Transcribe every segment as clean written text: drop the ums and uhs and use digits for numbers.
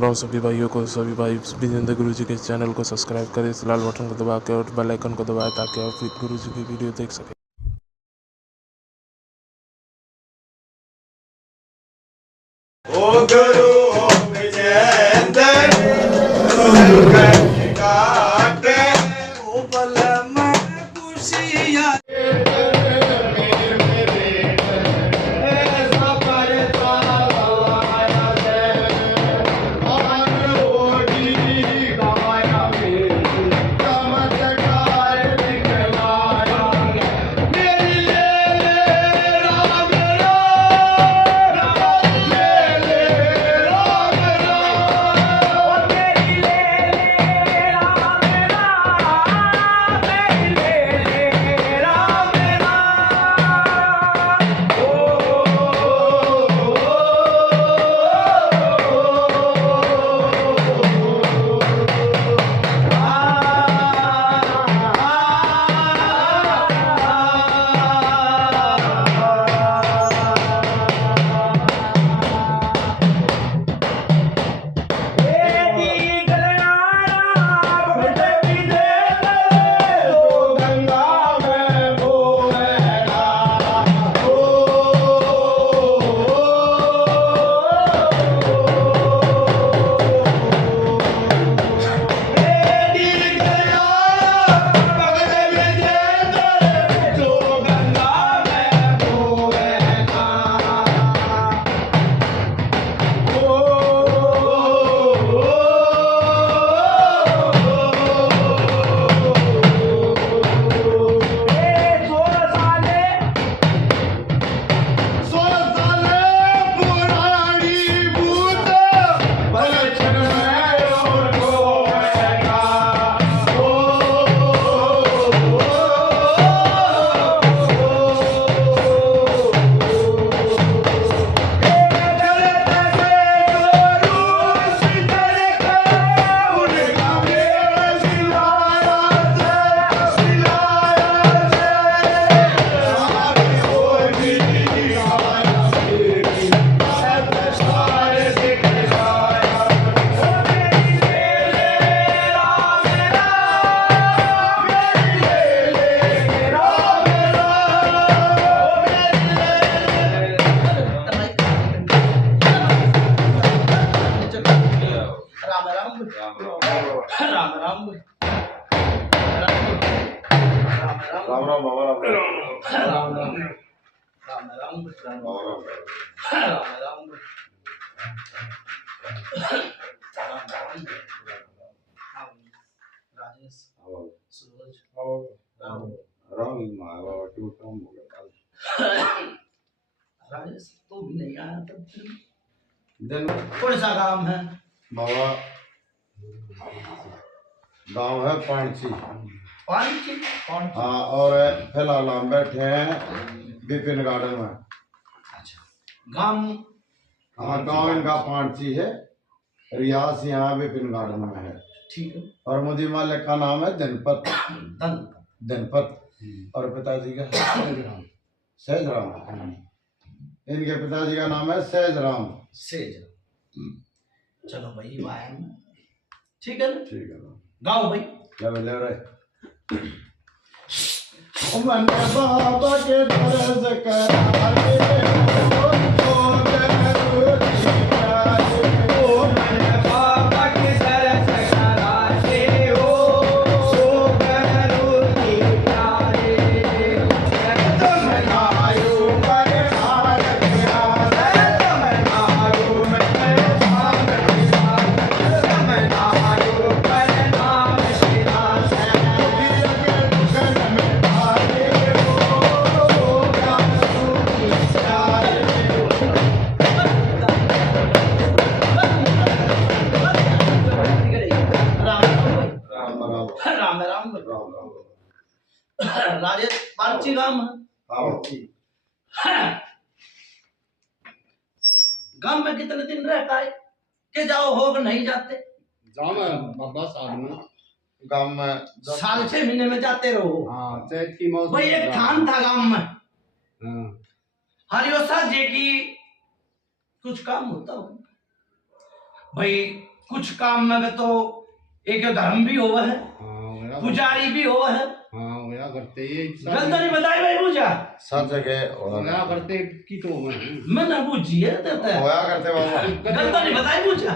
राम सभी भाइयों को, सभी भाई विजेंद्र गुरु जी के चैनल को सब्सक्राइब करें, इस लाल बटन को दबा के और बेल आइकन को दबाएं ताकि आप गुरु जी की वीडियो देख सकें। ओ गुरु विजेंद्र काटे ओ बल में खुशियां राजेश तो भी नहीं आया तब दिन कौन सा काम है बाबा? गाँव है पांची। पांची? हाँ, और फिलहाल हम बैठे हैं विपिन गार्डन में। अच्छा, गाँव? हाँ, गाँव इनका पांची है, रियास यहाँ विपिन गार्डन में है। ठीक है। और मुझे मालिक का नाम है जनपत। जनपत। और पिताजी का सहजराम। इनके पिताजी का नाम है सहजराम। चलो भाई, ठीक है ना? ठीक है। गाओ भाई। ले रहे मन बाबा के दरस राजेश पांची गांव गांव में कितने दिन रहता है कि जाओ हो नहीं जाते? बस आदमी गांव में साल 6 महीने में जाते रहो। हाँ, चैत की मौसम भाई एक थान था गांव में, हरियोसा जी की कुछ काम होता हो, भाई कुछ काम में तो एक धर्म भी होवा है, हाँ पुजारी भी होवा है। हाँ वया करते ये गलत नहीं बताई भाई पूजा सब जगह वया करते की तो मैं ना पूछिए देता है होया करते बाबा, गलत नहीं बताई पूजा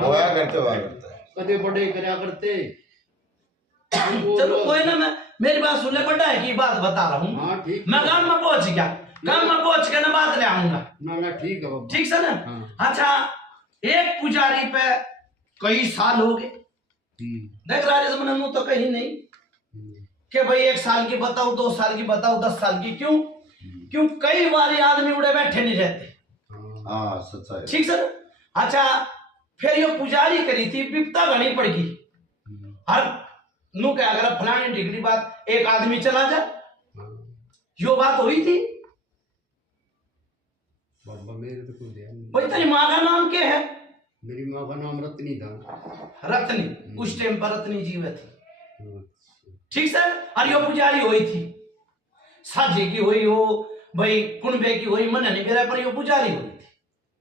होया करते हुआ करते कदे बड़े करया करते। चलो कोई ना, मैं मेरी बात सुन ले, बड़ा है की बात बता रहा हूँ। हाँ ठीक मैं गांव में पहुंच गया, गांव में पहुंच के ना बात ले आऊंगा, ना ठीक है बाबा। ठीक से ना। हाँ। अच्छा एक पुजारी पे कई साल हो गए, देख राजेश मनू तो कहीं नहीं कि भाई 1 साल की बताओ, 2 साल की बताओ, 10 साल की, क्यों क्यों कई बार आदमी उड़े बैठे नहीं रहते, हाँ सच्चा है। ठीक सर। अच्छा फिर ये पुजारी करी थी, विपता घनी पड़ गई, हर नु क्या अगर फलानी डिग्री बात एक आदमी चला जा, यो बात हुई थी। बाबा मेरे तो कोई ध्यान नहीं। भाई तेरी माँ का नाम क्या है? मेरी माँ का नाम रत्नी था। रत्नी, उस टाइम पर रत्नी जीवित थी, ठीक सर। और यो पुजारी हुई थी, साझे की हुई हो भाई, कुनबे की हुई, मन नहीं मेरा, पर यो पुजारी हुई थी।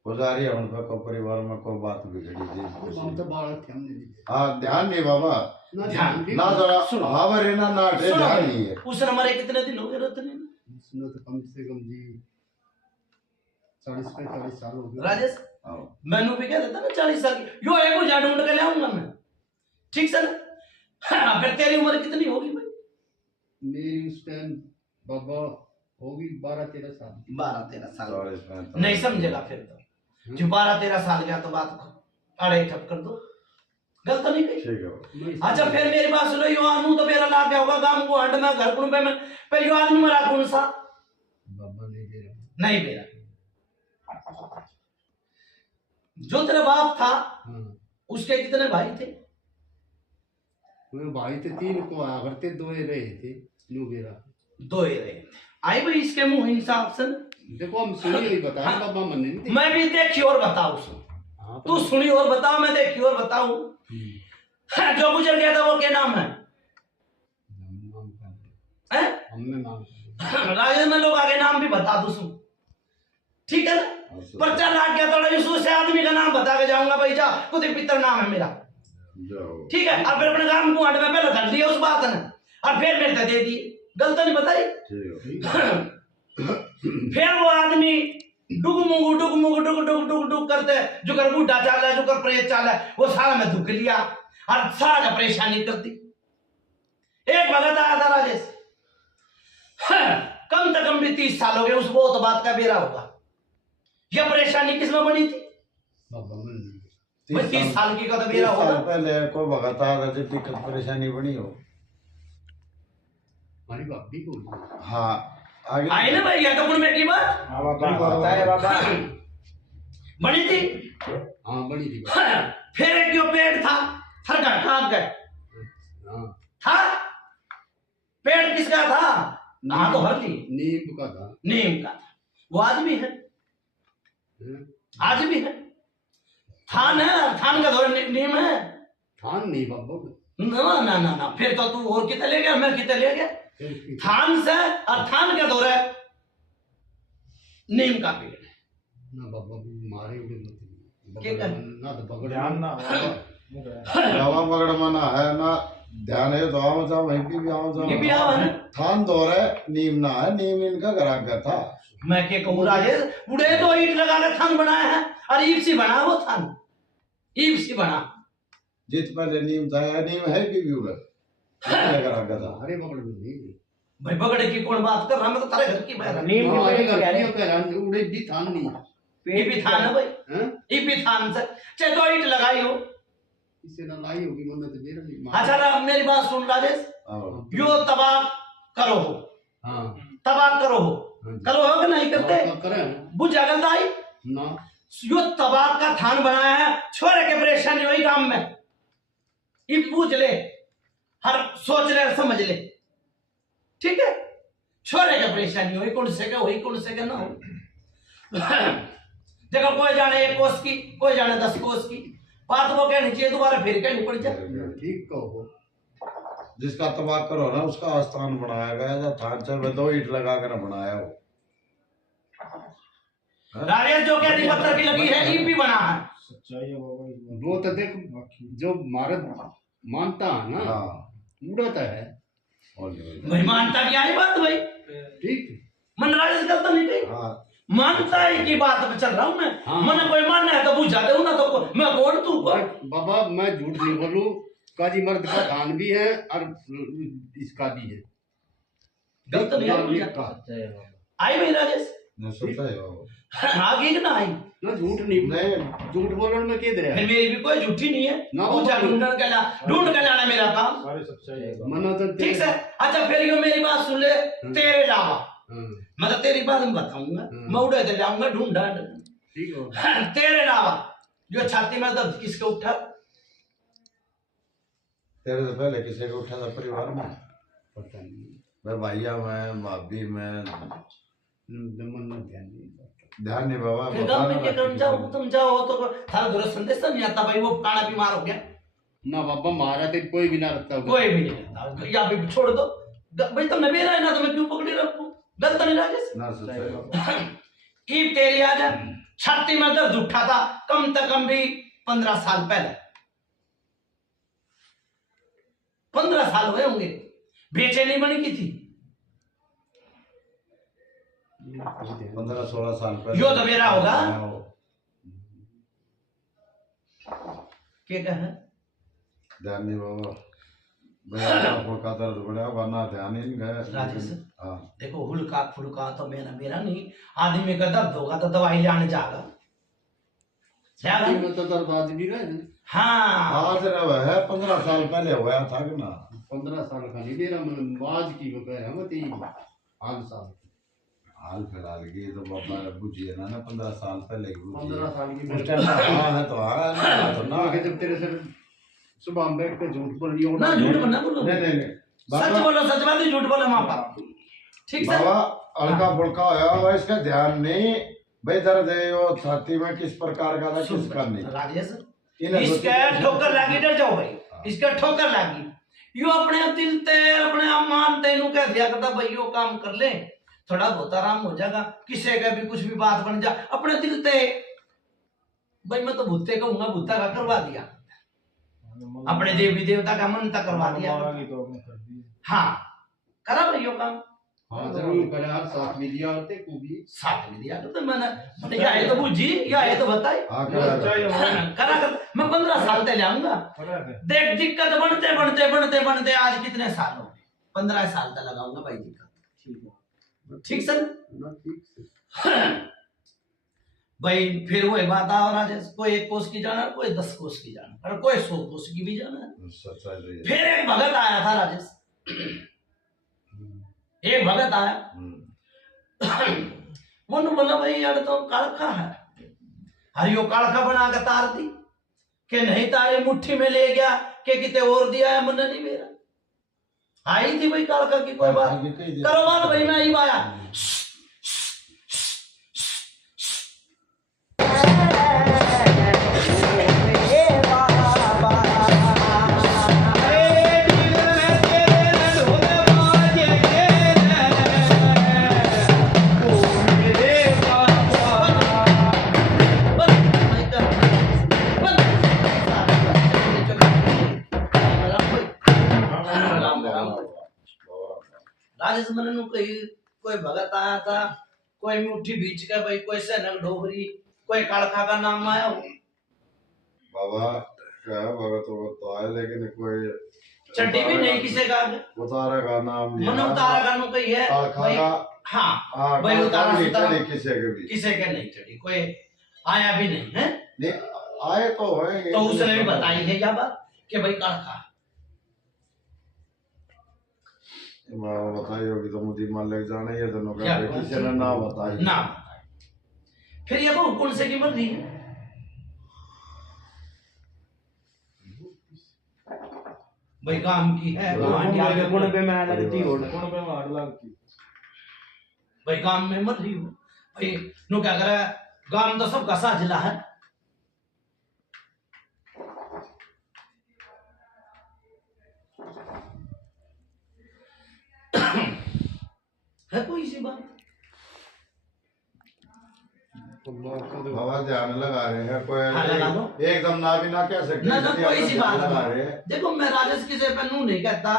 पुजारी उनका को परिवार में कोई बात बिगड़ी थी, हम तो बालक थे, हमने नहीं देखा। हाँ ध्यान नहीं बाबा, ना ध्यान ना जरा सुनो। हाँ बरे ना नाटे सुनो ध्यान भाई, नहीं है। उसने हमारे कितने दिन हो गए रत्नी ने? उसने तो कम से कम जी 40-45 साल हो गए। राजेश हाँ। मैनू भी कह देता ना 40 साल की, यो एक बुझा ढूंढ के ले आऊंगा मैं, ठीक सर। हाँ, फिर तेरी उम्र कितनी होगी भाई? मेरी उस टाइम बाबा होगी 12-13 साल। 12-13 साल। 40-45 नहीं समझेगा फिर तो, जो 12-13 साल का तो बात अड़े ठप कर दो, गलत तो नहीं कही। ठीक है बाबा। अच्छा फिर मेरी बात सुनो, यो आदमी तो मेरा लाग गया होगा गांव को हंड में, घर कुण पे में, पर यो आदमी मरा कौन सा? बाबा नहीं दे रहा। नहीं मेरा, जो तेरा बाप था हाँ उसके कितने भाई थे? वो भाई थे 3 को आया करते, 2 ही रहे थे। नो बेरा 2 ही रहे थे। आई भाई इसके मुंह हिसाब से ना, देखो हम सुनी नहीं बताया बाबा, मन नहीं देखा। मैं भी देखी और बताऊं सुन, हाँ, तू सुनी और बताओ, मैं देखी और बताऊं। जो गुजर गया था वो क्या नाम है? हैं? हमने नाम राजेश में लोग आगे नाम भी बता दू सुन, ठीक है ना। पर्चा लाग गया तो यूसुफ से आदमी का नाम बता के जाऊंगा, भाई जा कुछ पितर नाम है मेरा, जाओ। ठीक है। और फिर अपने काम को हट में पहले कर दिया उस बात ने, और फिर मेरे को दे दिए, गलत नहीं बताई। ठीक है। फिर वो आदमी डुग करते, जो कर बूढ़ा चाल है, जो कर प्रेत चाल है, वो सारा में दुख लिया और सारा का परेशानी कर दी। एक भगत आया था राजेश, कम से कम भी 30 साल हो गए, उस बहुत बात का बेरा होगा। यह परेशानी किसमें बनी थी? बाबा मन नहीं। 30 साल की का तो 30 बेरा साल होगा। पहले कोई भगता रहे दिक्कत परेशानी बनी हो। हमारी भाभी को हाँ आगे आई ना भाई, या तो कुछ बेटी बात बताए बाबा। बनी थी। हाँ बड़ी थी। फिर एक यो पेड़ था, थर का काट गए हाँ था। पेड़ किसका था? हाँ तो हर ली नीम का था। नीम का था। वो आज भी है, आज भी है। थान है, थान का दौर नीम है। थान नहीं बाबा। ना ना ना ना, फिर तो तू और कितने ले गया, मैं कितने ले गया। थान से और थान का दौर है नीम का पेड़ है। ना बाबा मारे उड़े क्या कर? ना तो पकड़ ध्यान ना दवा पकड़ मना है ना, ध्यान है तो आओ जाओ वहीं भी आओ ये भी जाओ। आवा है। थान दौर है, नीम ना है, नीम इनका ग्राहक था। मैं क्या कहूँ राजेश, बुढ़े तो ईट लगा के थान बनाया है, और ईप सी बना वो थान, ईप सी बना। जित पहले नीम था, या नीम है कि भी उधर ग्राहक था। अरे पकड़ नहीं भाई पकड़े की कौन बात कर रहा, मैं तो तारे घर की बात नीम के पेड़ का क्या कह उड़े भी थान नहीं ये भी थान है भाई, हैं ये भी थान से चाहे तो ईट लगाई हो। इससे ना लाई होगी मन तो मेरा नहीं। अच्छा ना मेरी बात सुन राजेश, हाँ। यो तबाह करो हो, हाँ तबाह करो हो, करो हो कि नहीं करते? करें बुझ जागल आई ना। यो तबाह का थान बनाया है, छोरे के परेशानी हुई काम में, ये पूछ ले, हर सोच ले, समझ ले, ठीक है। छोरे के परेशानी हुई, कौन से का हुई, कौन से का ना हो। देखो कोई जाने 1 कोस की, कोई जाने 10 कोस की बात, वो कहनी चाहिए दोबारा फिर कहनी पड़ जाए। ठीक कहो। जिसका तबाह करो ना उसका स्थान बनाया गया था, थान से में 2 ईंट लगा कर बनाया हो। राजेश जो कहती पत्थर की लगी है, ये भी बना है, सच्चाई है बाबा इस बात वो तो देख की। जो भारत मानता है ना हाँ उड़ता है। और नहीं। भाई मानता क्या है बात भाई, ठीक मन राजेश गलत नहीं कही, हाँ मानता है की बात पे चल रहा हूँ मैं। हाँ। मन कोई मानना है तो बुझा दे ना, तो मैं कौन तू को। बाबा मैं झूठ नहीं बोलूं, काजी मर्द का दान भी है और इसका भी है। गलत नहीं है, दान बुझा। का आई भाई राजेश नहीं सोचा है बाबा। आगे कि ना आई, ना झूठ नहीं नहीं झूठ बोलने में क्या दे फिर मेरी भी कोई झूठी नहीं है। ना बुझा ढूंढ के लाना मेरा काम। सारी सच्चाई है बाबा। मना तो ठीक है, अच्छा फिर यो मेरी बात सुन ले, तेरे अलावा हाँ, मतलब तेरी बात मैं बताऊंगा, मैं उड़े तो जाऊंगा ढूंढ ढांड। ठीक है। तेरे अलावा जो छाती में दर्द किसके उठा? तेरे से पहले किसी को उठा था परिवार में? पता नहीं मैं भैया मैं भाभी मैं मन में ध्यान नहीं देता। ध्यान नहीं बाबा। फिर गांव में क्या तुम जाओ, तुम जाओ तो थारा दूर संदेश नहीं आता भाई, वो काना बीमार हो गया, ना बाबा मारा तो कोई भी ना रखता होगा। कोई भी नहीं रहता, या भी छोड़ दो भाई, तुमने मेरा है ना तो मैं क्यों पकड़ी रखूं? गलत नहीं राजेश। ना सोचा है बाबा। ईब तेरी आज छाती में दर्द उठा था कम से कम भी 15 साल पहले, 15 साल हुए होंगे, बेचैनी बनी की थी। 15-16 साल पहले यो तो मेरा होगा। क्या कहा? ध्यान नहीं बाबा। भैया आपको का दर्द बढ़ा वरना ध्यान ही नहीं गया। राजेश हाँ देखो, हुलका फुलका तो मेरा नहीं, आदमी का दर्द होगा तो दवाई लाने जाएगा, जाएगा ये ना? तो दरबाज भी रहे ना। हाँ आज रहा है 15 साल पहले हुआ था कि ना। 15 साल का नहीं मेरा मन बाज की वो कह रहा हूँ तीन हाल साल हाल फिलहाल की तो बाबा बुझिए ना 15 साल पहले की 15 साल की उस मेरे टाइम हाँ है तो हाँ ना तो ना। ना जब तेरे से सुबह हम बैठ के झूठ बोल रही हो ना, झूठ मत ना बोलो, नहीं नहीं नहीं सच बाबा बोलो, सच बात ही, झूठ बोलो माँ बाप। ठीक है, बाबा हल्का फुल्का होया हुआ इसका ध्यान नहीं भाई। दर्द है वो छाती में किस प्रकार का था किसका नहीं। राजेश इन्हें इसके ठोकर लगी, डर जाओ भाई, इसके ठोकर लगी, यो अपने दिल ते अपने आप मानते इन्हों कह दिया करता भाई यो काम कर ले, थोड़ा बहुत आराम हो जाएगा, किसी का भी कुछ भी बात बन जा अपने दिल ते भाई, मैं तो भूते कहूंगा, भूता का करवा दिया, अपने देवी देवता का मन तक करवा दिया। तो आपने कर दी। हाँ करा भाई यो काम, हाँ जरूर करे यार साथ में दिया होते को भी साथ में दिया तो मैंने या ये तो बुझी या ये तो बताई, हाँ सच्चाई है बाबा। करा कर मैं 15 साल तक लाऊंगा। फर्क है। देख दिक्कत बनते बनते बनते बनते आज कितने साल हो गए, 15 साल तक लगाऊंगा भाई दिक्कत। ठीक सर ना ठीक से भाई, फिर वही बात आ रहा है, कोई 1 कोस की जाना, कोई 10 कोस की जाना, और कोई 100 कोस की भी जाना है। सच्चाई तो ये। फिर एक भगत आया था राजेश, एक भगत आया, वो ने बोला भाई यार तो कालखा है, हरियो कालखा बना के तार दी के नहीं तारे मुट्ठी में ले गया के किते और दिया है, मन नहीं मेरा आई थी भाई कालखा की कोई बात करो बात भाई, मैं ही आया राजेश मन नु कोई भगत आया था, कोई मुट्ठी बीच के भाई, कोई सैनक डोगरी, कोई कालखा का नाम आया हो। बाबा क्या है भगत तो आया लेकिन कोई चड्डी भी नहीं किसी का, उतारा का नाम मन उतारा का नु कही है कालखा भाई, का हाँ हाँ भाई उतारा नहीं सुतारा चढ़ी किसी के भी किसी के नहीं चढ़ी, कोई आया भी नहीं है। नहीं आए तो होंगे तो उसने भी बताई है क्या बात कि भाई कालखा बाबा बताई होगी तो मुझे मान लग जाना ये दोनों का क्या किसी ने ना बताई ना बताई। फिर ये वो कौन से की मर रही है, भाई काम की है कौन पे मैं लगती हो, कौन पे मार लगती। भाई काम में मत रही हो भाई, नो क्या करे, गांव तो सबका साझला है, है कोई सी बात बाबा ध्यान लगा रहे हैं हाँ, लगा लो। कोई एकदम ना भी ना कह सकते ना ना इसलिए कोई हम सी ध्यान बात लगा नहीं। रहे हैं देखो मैं राजेश किसी पे नू नहीं कहता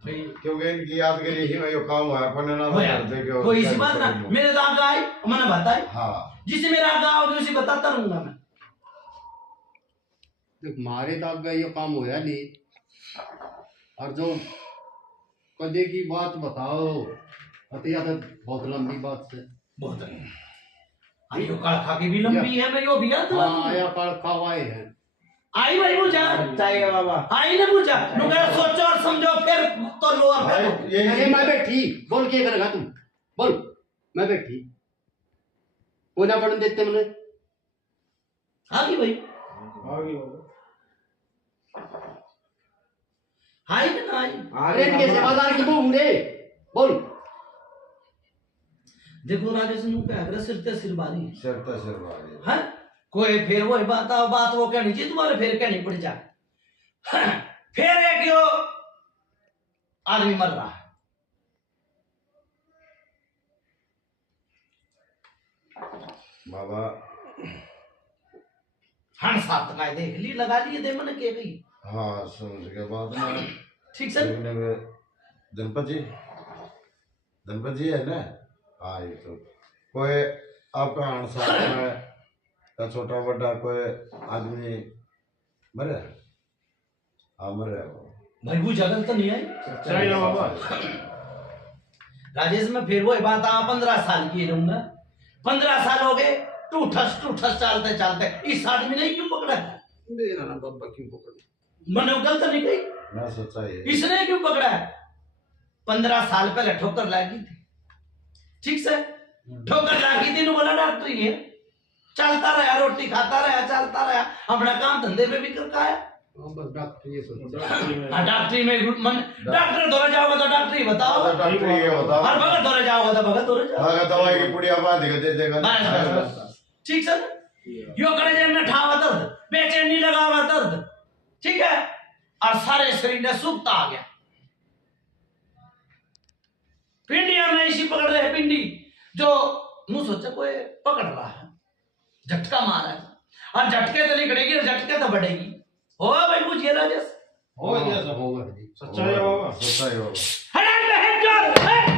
भाई, क्योंकि इनकी यादगिरी ही में यो काम हुआ अपन ना हो यार, करते कि कोई सी बात ना, मेरे दांत आए मैंने बताई, हाँ जिसे मेरा आगा होगी उसे बताता रहूंगा मैं। देख मारे तो आगे ये काम होया नहीं, और जो कदे की बात बताओ अतिया तो बहुत लंबी बात है। बहुत आयो काल खा के भी लंबी है, मैं यो भी याद हाँ आया काल खावाए है। आई भाई पूछा चाहिए बाबा। आई ने पूछा नुकरा सोचो और समझो फिर तो लो और भाई करो। ये अरे मैं बैठी बोल के करेगा तुम बोल, मैं बैठी पुनः पढ़ देते मैंने आगे भाई आगे बाबा। आई कि ना आई। अरे इनके सेवादार की बूढ़े बोल। देखो राजेश नु पे अग्र सिर ते सिरबारी शर्ता शर्मारी है, कोई फिर वो बात वो कहनी चाहिए तुम्हारे फिर कहनी पड़ जाए। हाँ, फिर एक यो आदमी मर रहा है, बाबा हन सात का देख ली लगा लिए दे मन के गई। हाँ समझ के बाद में ठीक सर देखने में धनपत जी है ना। हाँ ये तो कोई आपका साथ में का छोटा बड़ा कोई आदमी मरे, हाँ मरे वो भाई वो जगह तो नहीं आई। चाहिए बाबा। राजेश में फिर वो बात 15 साल की रहूंगा, 15 साल हो गए टूठस चलते चलते इस आदमी ने क्यों पकड़ा? मेरा ना बाबा क्यों पकड़ मैंने गलत नहीं कही, ना सच्चाई है। इसने क्यों पकड़ा है? 15 साल पहले ठोकर लगी थी, ठीक से ठोकर लगी थी, बोला डॉक्टर है, चलता रहा रोटी खाता रहा चलता रहा, अपना काम धंधे पे भी करता है। बस डॉक्टर ये सोच डॉक्टरी में मन डॉक्टर दौरे जाओगे तो डॉक्टर ही बताओ, डॉक्टर ये बताओ और भगत दौरे जाओगे तो भगत दौरे जाओ। अगर दवाई की पुड़िया बांध के दे देगा बस। ठीक सर, यो करे जेब में ठावा दर्द, बेचैनी लगा हुआ दर्द, ठीक है, और सारे शरीर में सुप्त आ गया। पिंडिया में इसी पकड़ रहे हैं, पिंडी जो मुंह सोचा कोई पकड़ रहा है, झटका मारा है, और झटके तो निकलेगी और झटके तो बढ़ेगी। हो भाई पूछिए राजेश, हो गया सब। होगा जी। सच्चाई है बाबा। सच्चाई होगा। हट बहन चोद, हट।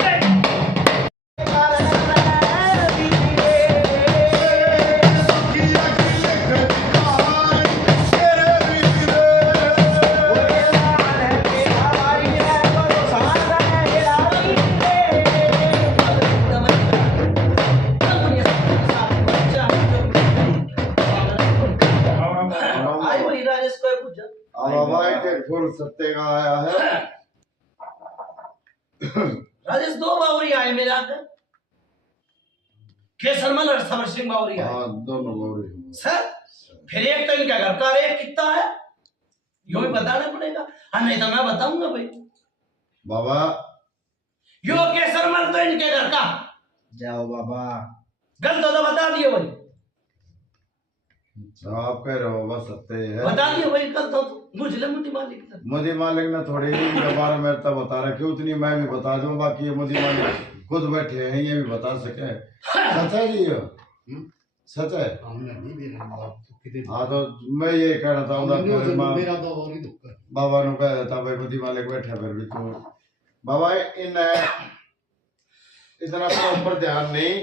आई वही राजेश को पूछा, अब हवाई के फूल सत्ते का आया है। राजेश 2 बावरी आए मेरे आकर, केसरमल और समर सिंह बावरी आए। हाँ दोनों गौरी सर फिर एक तो इनका घर का रेट कितना है यो भी बताना पड़ेगा। हाँ नहीं तो मैं बताऊंगा भाई, बाबा यो केसरमल तो इनके घर का, जाओ बाबा। गलत हो तो बता दियो भाई, आप कह रहे हो बस सत्ते है। बता दियो भाई, गलत हो तो मुझे मुझी मालिक था। मोदी मालिक ने थोड़ी ही बारे में तो बता रखे, उतनी मैं भी बता दूं, बाकी ये मोदी मालिक खुद बैठे हैं ये भी बता सके। सच है जी, सच है। हमने नहीं देना बाप तो कितने हाँ तो मैं ये कहना चाहूंगा कि मेरा तो और ही दुख है। बाबा ने कह देता भाई मोदी मालिक बैठे फिर भी तू बाबा इन इतना प्रॉपर ध्यान नहीं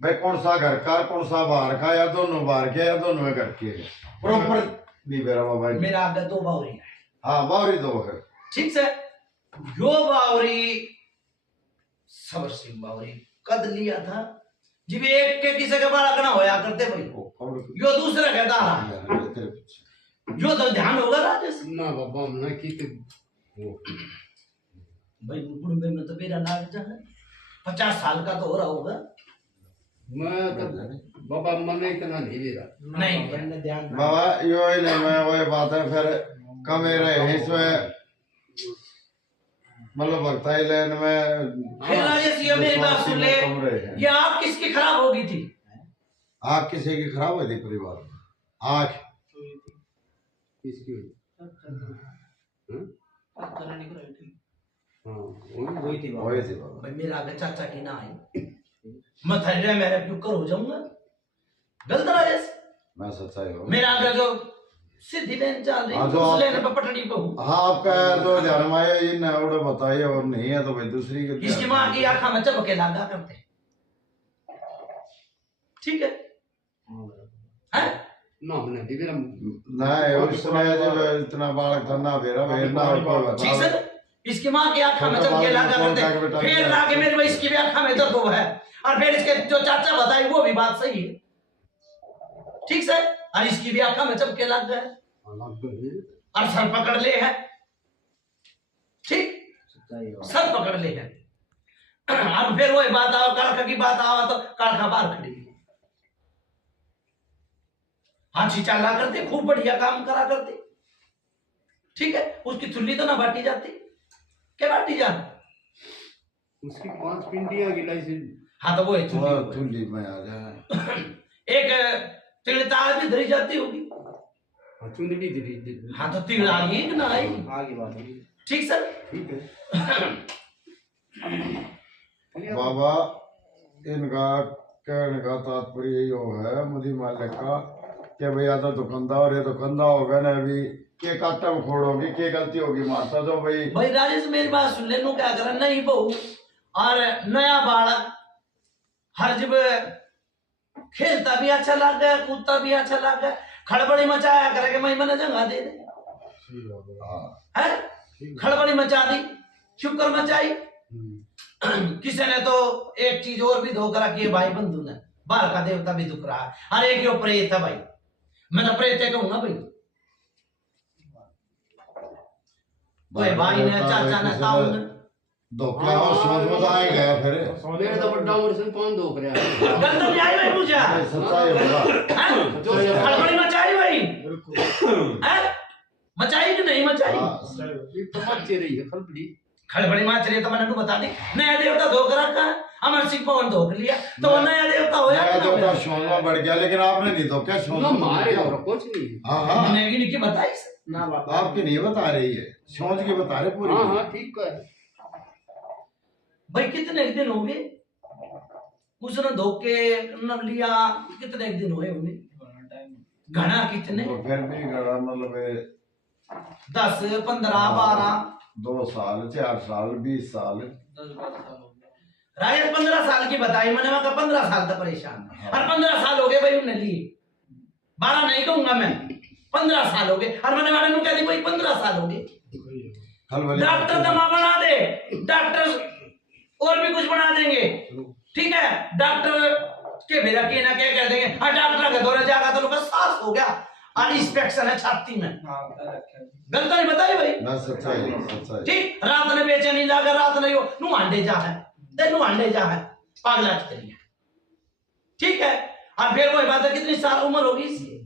भाई कौन सा घर का कौन सा बाहर का, या दोनों बाहर के या दोनों में घर के प्रॉपर नहीं मेरा बाबा। मेरा आगे 2 बावरी है, हाँ बावरी दो है ठीक से। यो बावरी समर सिंह बावरी कद लिया था जिब एक के किसी के बाल अगना होया करते भाई, यो दूसरा कहता रहा, यो तो ध्यान होगा राजेश ना बाबा हमने की तो वो भाई बुढ़े में तो मेरा नाक जा है, 50 साल का तो हो रहा होगा। मैं तो बाबा मन इतना नहीं दे रहा। नहीं मैंने ध्यान बाबा यो ही नहीं मैं वही बात है फिर कमे रहे इसमें मतलब भक्ता ही लेन में। फिर राजेश ये मेरी बात सुन ले, ये आँख किसकी खराब हो गई थी? आँख किसी की खराब हुई थी परिवार में? आँख किसकी वही थी बाबा। वही थी बाबा। भाई मेरा आगे चाचा की ना आई, मैं थर्रे मेरा क्यों कर हो जाऊंगा, गलत राजेश। मैं सच्चाई हूँ। मेरा आगे जो सीधी लेन चल रही हाँ, जो उस आप- लेन पे पटड़ी पे हूँ। हाँ आपका जो जन्माया ये न उड़ो बताइए और नहीं है तो भाई दूसरी के इसकी माँ की आंखा में चबके लागा करते। ठीक है हैं? ना हमने भी मेरा नहीं उसने जब इतना बालक था ना बेरा भेजना और ठीक है इसकी माँ की आंखा में चबके लागा करते, फिर लाके मेरे भाई इसकी भी आंखा में दर्द हुआ है, और फिर इसके जो चाचा बताई वो भी बात सही है। ठीक है, और इसकी भी आंखा में चबके लग गए और सर पकड़ ले है। ठीक, सर पकड़ ले है। अब फिर वही बात आओ कालका की बात आवा तो कालका बाहर खड़ी है। हाथी चाला करते, खूब बढ़िया काम करा करते। ठीक है, उसकी थुल्ली तो ना बांटी जाती, क्या बांटी जाती? उसकी 5 पिंडियां गिलाई से। हाँ तो वो है थुल्ली। थुल्ली में आ जाए एक तिलताल भी धरी जाती होगी। चुंदड़ी दी। हाँ तो तिल आ गई कि ना आई? आगे बात होगी। ठीक सर। ठीक है बाबा इनका कहने का तात्पर्य यही है मुझे मालिक का कि भाई या तो दुकानदार ये दुकानदार होगा ना अभी के काटा में खोड़ होगी के गलती होगी मारता जो भाई राजेश मेरी बात सुन ले, नु क्या कर नहीं बहू और नया बालक हर जब खेलता भी अच्छा लग गया, कूदता भी अच्छा लग गया, खड़बड़ी मचाया करे मैं मैंने जगह दे दे है, खड़बड़ी मचा दी, शुक्र मचाई। किसी ने तो एक चीज और भी धोखा रखी है भाई बंधु ने, बाल का देवता भी दुख रहा है, अरे एक यो प्रेत है भाई, मैं तो प्रेत कहूंगा भाई। कोई भाई ने चाचा ने ताऊ ने धोखा और समझ में आ गया फिर मेरे तो बड़ा उम्र से कौन धोख रहा है। गंदा नहीं आई भाई मुझे सच्चाई होगा खड़बड़ी मचाई भाई हैं? मचाई कि नहीं मचाई? ये तो मचे रही है खलबड़ी। खड़बड़ी मच रही है तो मैंने तू बता दी, नया देवता धोख रखा है, अमर सिंह पवन धोख लिया तो वो नया देवता होया नया देवता शोन में बढ़ गया लेकिन आपने नहीं धोखा शोन ना में मारे और कुछ नहीं। हाँ हाँ मैंने इनकी बताई ना बाबा आपकी नहीं बता रही है सोच की बता रहे पूरी हाँ हाँ ठीक है। भाई कितने दिन हो गए उसने धोखे न लिया, कितने दिन हुए उन्हें घना कितने तो फिर भी गड़ा मतलब 10 15 12 2 साल 4 साल 20 साल राजेश 15 साल की बताई मैंने, वहां 15 साल तक परेशान और 15 साल हो गए भाई उन्हें लिए, 12 नहीं कहूंगा मैं, 15 साल हो गए और मैंने मैडम को कह दी भाई 15 साल हो गए। डॉक्टर दमा बना दे, डॉक्टर और भी कुछ बना देंगे, ठीक है, डॉक्टर के मेरा के ना क्या कह देंगे, हाँ डॉक्टर का दौरा जाएगा तो लोग सांस हो गया और इंस्पेक्शन है छाती में, गलत नहीं बताई भाई ना सच्चाई ठीक। रात ने बेचैनी लागा, रात नहीं हो नु अंडे जा है तेनू अंडे जा है पागला करिए, ठीक है। और फिर वही बात है कितनी साल उम्र होगी इसकी?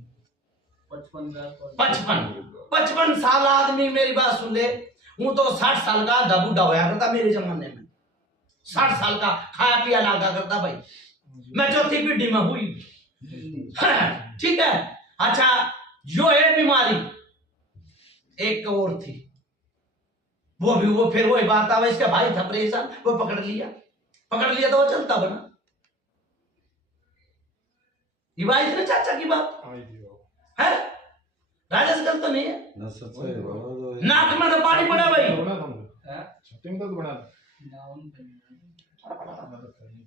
55 साल आदमी मेरी बात सुन ले, हूं तो 60 साल का आधा बूढ़ा होया करता मेरे जमाने में, 60 साल का खाया पिया लागा करता भाई, मैं चौथी पीढ़ी में हुई ठीक है। अच्छा जो है बीमारी एक और थी, वो फिर वही बात आ, इसका भाई था परेशान, वो पकड़ लिया तो वो चलता बना। ये भाई थे ना चाचा की बात है, राजेश गलत तो नहीं है ना सच्चाई नाक में तो पानी पड़ा भाई,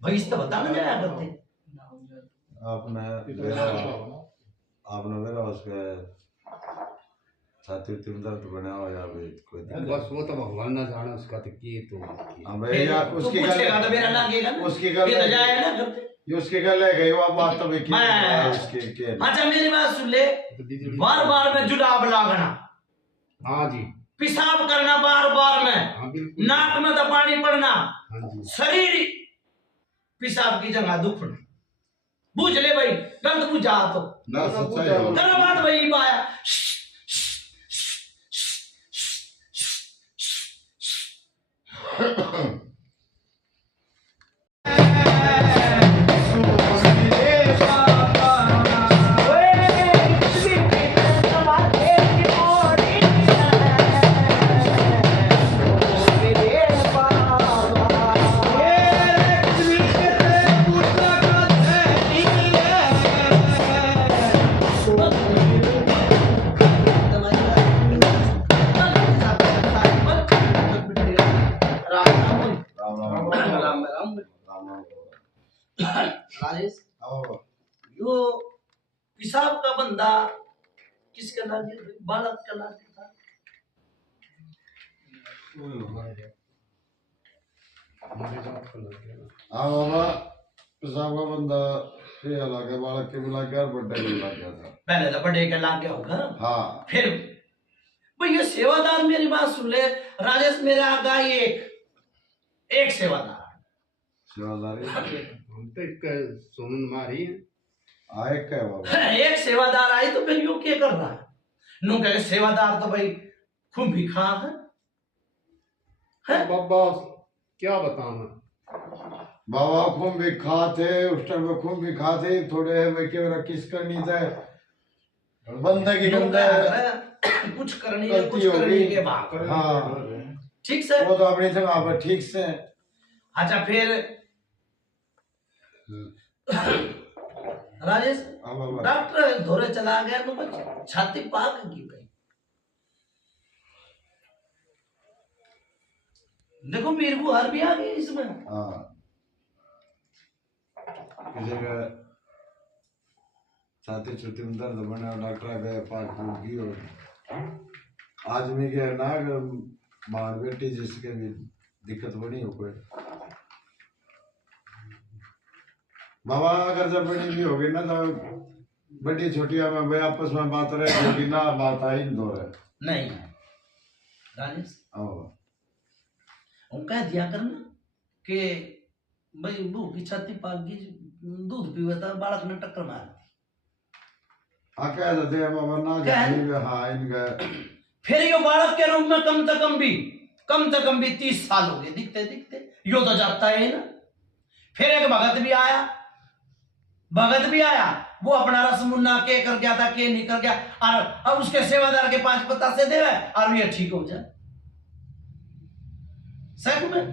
भाई इस तो बता ना मेरा करते आपने मेरा उसके छाती में दर्द बना हो या कोई बस वो तो भगवान ना जाने उसका तो किए तो उसकी पूछेगा तो मेरा लागेगा ना, उसकी ये तो जाएगा ना करते। उसकी गल है गई वो वास्तविक उसके के अच्छा मेरी बात सुन ले, बार बार में जुलाब लागना, हाँ जी पेशाब करना बार बार में, हाँ बिल्कुल नाक में तो पानी पड़ना, हाँ जी शरीर पेशाब की जगह दुखना, पूछ ले भाई गलत पूछा तो ना सच्चाई हो तेरा बात भाई पाया राजेश हाँ बाबा यो पिशाब का बंदा किसके लागे बालक का लागे था हाँ बाबा पेशाब का बंदा ये अलग है, बालक के भी लग गया और बड्डे के भी लग गया था। पहले तो बड़े के लागे होगा हाँ फिर भाई ये सेवादार मेरी बात सुन ले राजेश मेरे आगा एक सेवादार सेवादारी हम तो एक सुमन मारी है। आए क्या बाबा एक सेवादार आई तो फिर यूं क्या कर रहा है नो कहे सेवादार तो भाई खूब भी खा है बाबा क्या बताऊं मैं। बाबा खून भी खाते उस टाइम में, खून भी खाते थोड़े में केवल किस करनी था बंदे की यूं बंदा कहा है, कुछ करनी है कुछ गलती हो करने गई। के बाद हाँ ठीक से वो तो अपनी जगह पर ठीक से। अच्छा फिर राजेश हाँ बाबा डॉक्टर धोरे चला गया तो बस छाती पाक की गई देखो मेरे को हार भी आ गई इसमें हाँ किसी का छाती छुट्टी में दर्द बना डॉक्टर गए पाक फूट गई और आदमी के नाग मार बेटी जिसके भी दिक्कत बनी हो कोई बाबा अगर जब बड़ी भी होगी ना तो बड़ी छोटिया में भाई आपस में बात रहे होगी ना बात आई नहीं दो रहे नहीं राजेश हाँ वो कह दिया करना कि भाई वो की छाती पाक गई दूध पीवे था बालक ने टक्कर मार दी हाँ कह देते हैं बाबा ना क्या है? जानी हाँ इनका फिर यो बालक के रूप में कम से कम भी 30 साल हो गए दिखते दिखते यो तो जाता है ना फिर एक भगत भी आया वो अपना रसमुन्ना के कर गया था के नहीं कर गया और अब उसके सेवादार के 5 पत्ता से देवे और ये ठीक हो जाए सच में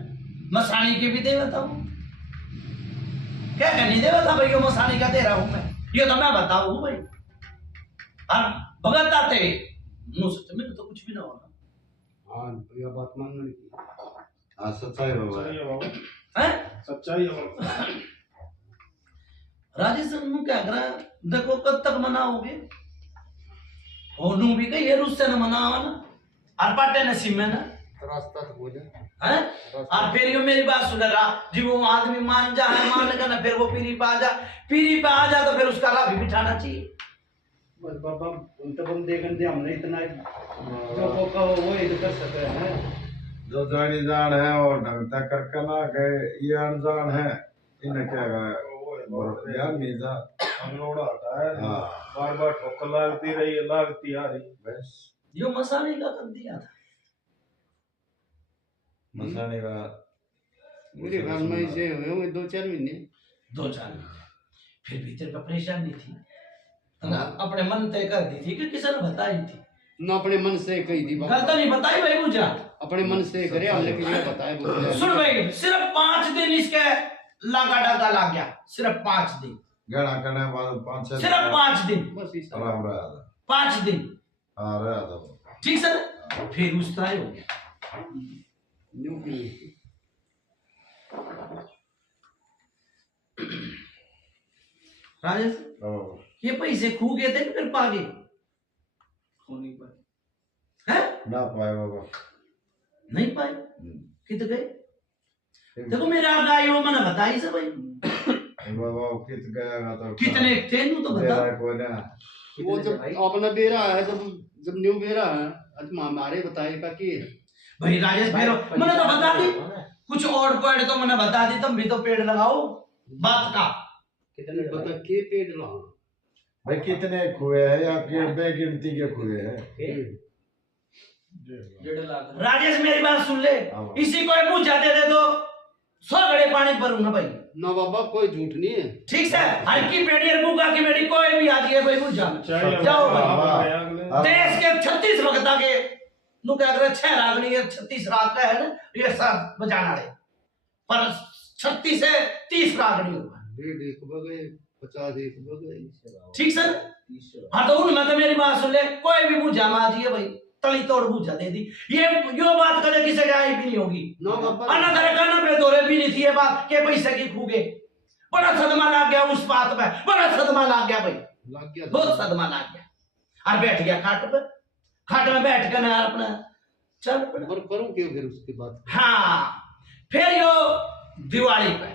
मसानी के भी देवे था वो क्या नहीं देवा था भाई यो मसानी का दे रहा हूं मैं ये तो मैं बताऊं भाई और भगत आते मुंह से मेरे तो कुछ भी ना होना हाँ भैया बात मानने की हाँ सच्चाई बाबा सच्चाई है बाबा है सच्चाई है बाबा राजेश नु क्या करा देखो कब तक मनाओगे और नु भी कही उससे न मनावा ना और पाटे नसीब में ना रास्ता तो बोले है और फिर यो मेरी बात सुन रहा जी वो आदमी मान जा है मान लेगा ना फिर वो पीरी पे आ जा तो फिर उसका लाभ भी बिठाना चाहिए बस बाबा उन तो बंदे गंदे हमने इतना जो को वो इधर कर सके हैं जो जानी जान है और ढंग तक करके ना गए ये अनजान है इन्हें क्या गए ध्यान नहीं था अनलोड़ा आता है हाँ बार बार ठोकर लागती रही लागती आ रही बस यो मसाले का कर दिया था मसाने का मेरे घर में से हुए हुए 2-4 महीने 2-4 फिर भीतर का परेशानी थी ना अपने मन तय कर दी थी कि किसी ने बताई थी ना अपने मन से कही थी गलत नहीं बताई भाई मुझे अपने मन से करे हमने किसी को बताया बोले सुन भाई सिर्फ 5 दिन इसके लागा डागा लग गया सिर्फ 5 दिन गणा करने बाद 5-6 सिर्फ 5 दिन बस इस आराम रहा था 5 दिन हाँ रहा था ठीक सर फिर उस तरह हो गया न्यू की राजेश ये पैसे खू गए थे कि फिर पा गए हैं ना पाए बाबा नहीं पाए कित गए देखो मेरा गाय वो मैंने बताई से भाई बाबा कित गया तो कितने थे नू तो बता मेरा कोई ना वो जब अपना बेरा है जब न्यू बेरा है आज हमारे बताएगा कि भाई राजेश फिर मैंने तो बता दी कुछ और पेड़ तो मैंने बता दी तुम भी तो पेड़ लगाओ बात का बता के पेड़ लाओ भाई कितने खुए हैं या बेगिनती के खुए हैं राजेश मेरी बात सुन ले हाँ। इसी को पूछा दे तो 100 घड़े पानी भरूं ना भाई ना बाबा कोई झूठ नहीं है ठीक है हल्की पेड़ी और मुका की बेड़ी कोई भी आती है कोई पूछा जाओ भाई देश के 36 भगता के नु क्या करे 6 रागनी है 36 राग का है ना ये सब बजाना रे पर 36 से 30 रागनी होगा 1.5 बगे 50 एक बगे ठीक सर हाँ तो उनमें तो मेरी बात सुन ले कोई भी पूछा मार दिए भाई तली तोड़ पूछा दे दी ये यो बात कदे किसे गाय भी नहीं होगी ना बाबा अन्ना तरह करना पे दौरे भी नहीं थी ये बात के पैसे की खूगे बड़ा सदमा लग गया उस बात पे, बड़ा सदमा लग गया भाई, लग गया बहुत सदमा लग गया। और बैठ गया खाट पर, खाट में बैठ कर ना अपना चल पड़ा। पर करूं क्यों फिर उसके बाद? हाँ, फिर यो दिवाली पे